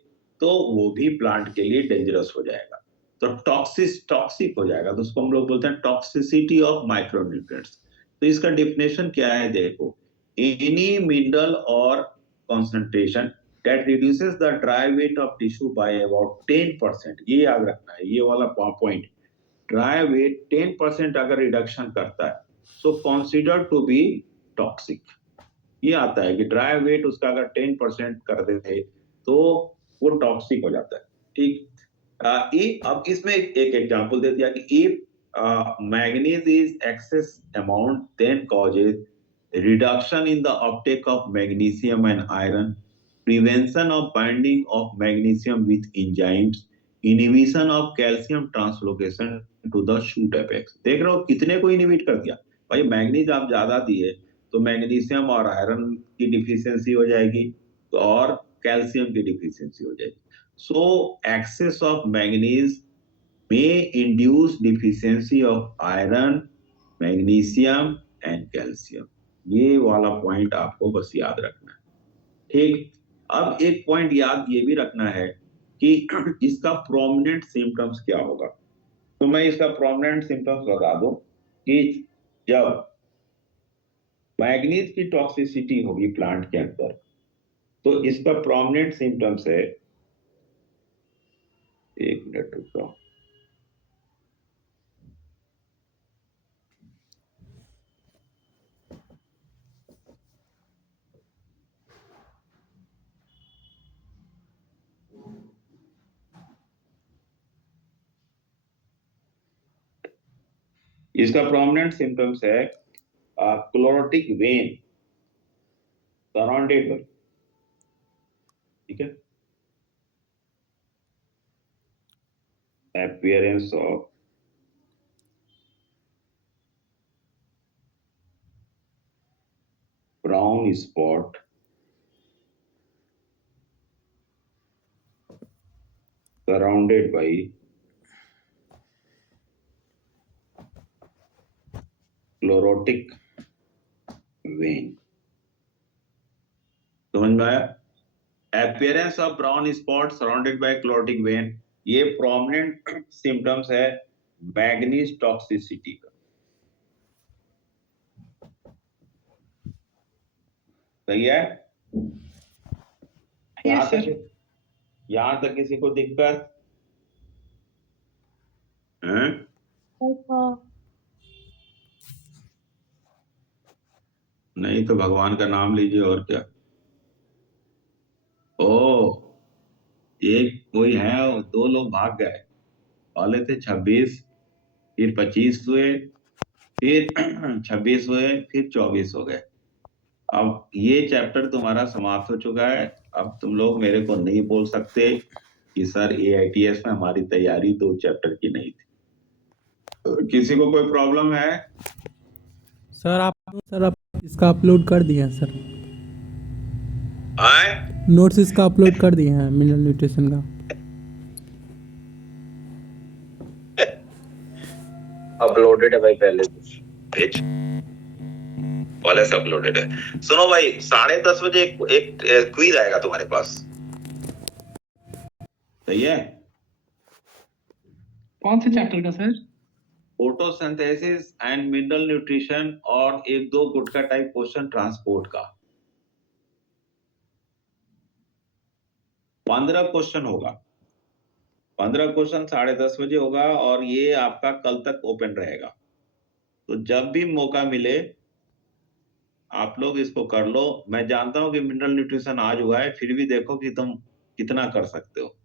तो वो भी प्लांट के लिए डेंजरस हो जाएगा, तो टॉक्सिक हो जाएगा। तो उसको हम लोग बोलते हैं टॉक्सिसिटी ऑफ माइक्रोन्यूट्रिएंट्स। तो इसका डेफिनेशन क्या है, देखो, एनी मिनरल और concentration that reduces the dry weight of tissue by about 10%। ये याद रखना है, ये वाला पॉइंट। ड्राई वेट 10% अगर रिडक्शन करता है so considered to be toxic। ये आता है कि ड्राई वेट उसका अगर 10% कर देते तो वो टॉक्सिक हो जाता है, ठीक। अब इसमें एक एग्जांपल दे दिया कि if manganese is excess amount then causes reduction in the uptake of magnesium and iron, prevention of binding of magnesium with enzymes, inhibition of calcium translocation to the shoot apex। देख रहे हो कितने को इनहिबिट कर दिया भाई। मैग्नीज आप ज्यादा दिए तो मैग्नीशियम और आयरन की डिफिशियंसी हो जाएगी, और कैल्शियम की डिफिशियंसी हो जाएगी। So excess of manganese may induce deficiency of iron, magnesium and calcium। ये वाला पॉइंट आपको बस याद रखना है, ठीक। अब एक पॉइंट याद ये भी रखना है कि इसका प्रोमिनेंट सिम्टम्स क्या होगा। तो मैं इसका प्रोमिनेंट सिम्टम्स बता दूं कि जब मैग्नीज की टॉक्सिसिटी होगी प्लांट के अंदर, तो इसका प्रोमिनेंट सिम्टम्स है, एक मिनट रुक जाओ, इसका प्रोमिनेंट सिम्टम्स है क्लोरोटिक वेन सराउंडेड बाय, ठीक है, appearance of brown spot surrounded by chlorotic vein। समझ में आया? appearance of brown spot surrounded by chlorotic vein, ये prominent symptoms है मैग्नीज टॉक्सिसिटी का। सही है? Yes, sir. यहां तक किसी को दिक्कत है? नहीं तो भगवान का नाम लीजिए, और क्या। ओ, एक कोई है, दो लोग भाग गए, पहले थे 26, फिर 25 हुए, फिर 26 हुए, फिर 24 हो गए। अब ये चैप्टर तुम्हारा समाप्त हो चुका है। अब तुम लोग मेरे को नहीं बोल सकते कि सर AITS में हमारी तैयारी 2 चैप्टर की नहीं थी। किसी को कोई प्रॉब्लम है? सर आप इसका अपलोड कर दिए हैं सर, आए? नोट्स इसका अपलोड कर दिए हैं मिनरल न्यूट्रिशन का। अपलोडेड है भाई, पहले भेज, पहले से अपलोडेड है। सुनो भाई, 10:30 बजे एक क्विज आएगा तुम्हारे पास, सही है? कौन से चैप्टर का sir? Photosynthesis and mineral nutrition, और 1-2 गुटका टाइप क्वेश्चन ट्रांसपोर्ट का। 15 क्वेश्चन होगा, 15 क्वेश्चन 10:30 बजे होगा, और ये आपका कल तक ओपन रहेगा। तो जब भी मौका मिले आप लोग इसको कर लो। मैं जानता हूं कि मिनरल न्यूट्रिशन आज हुआ है, फिर भी देखो कि तुम कितना कर सकते हो।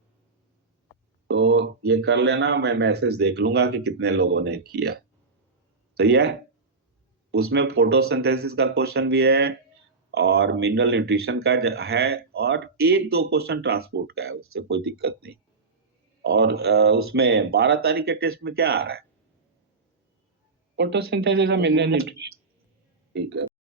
तो ये कर लेना, मैं मैसेज देख लूंगा कि कितने लोगों ने किया। सही है? उसमें फोटोसिंथेसिस का क्वेश्चन भी है, और मिनरल न्यूट्रिशन का है, और 1-2 क्वेश्चन ट्रांसपोर्ट का है, उससे कोई दिक्कत नहीं। और उसमें 12 तारीख के टेस्ट में क्या आ रहा है? फोटोसिंथेसिस और मिनरल न्यूट्रिशन। ठीक है।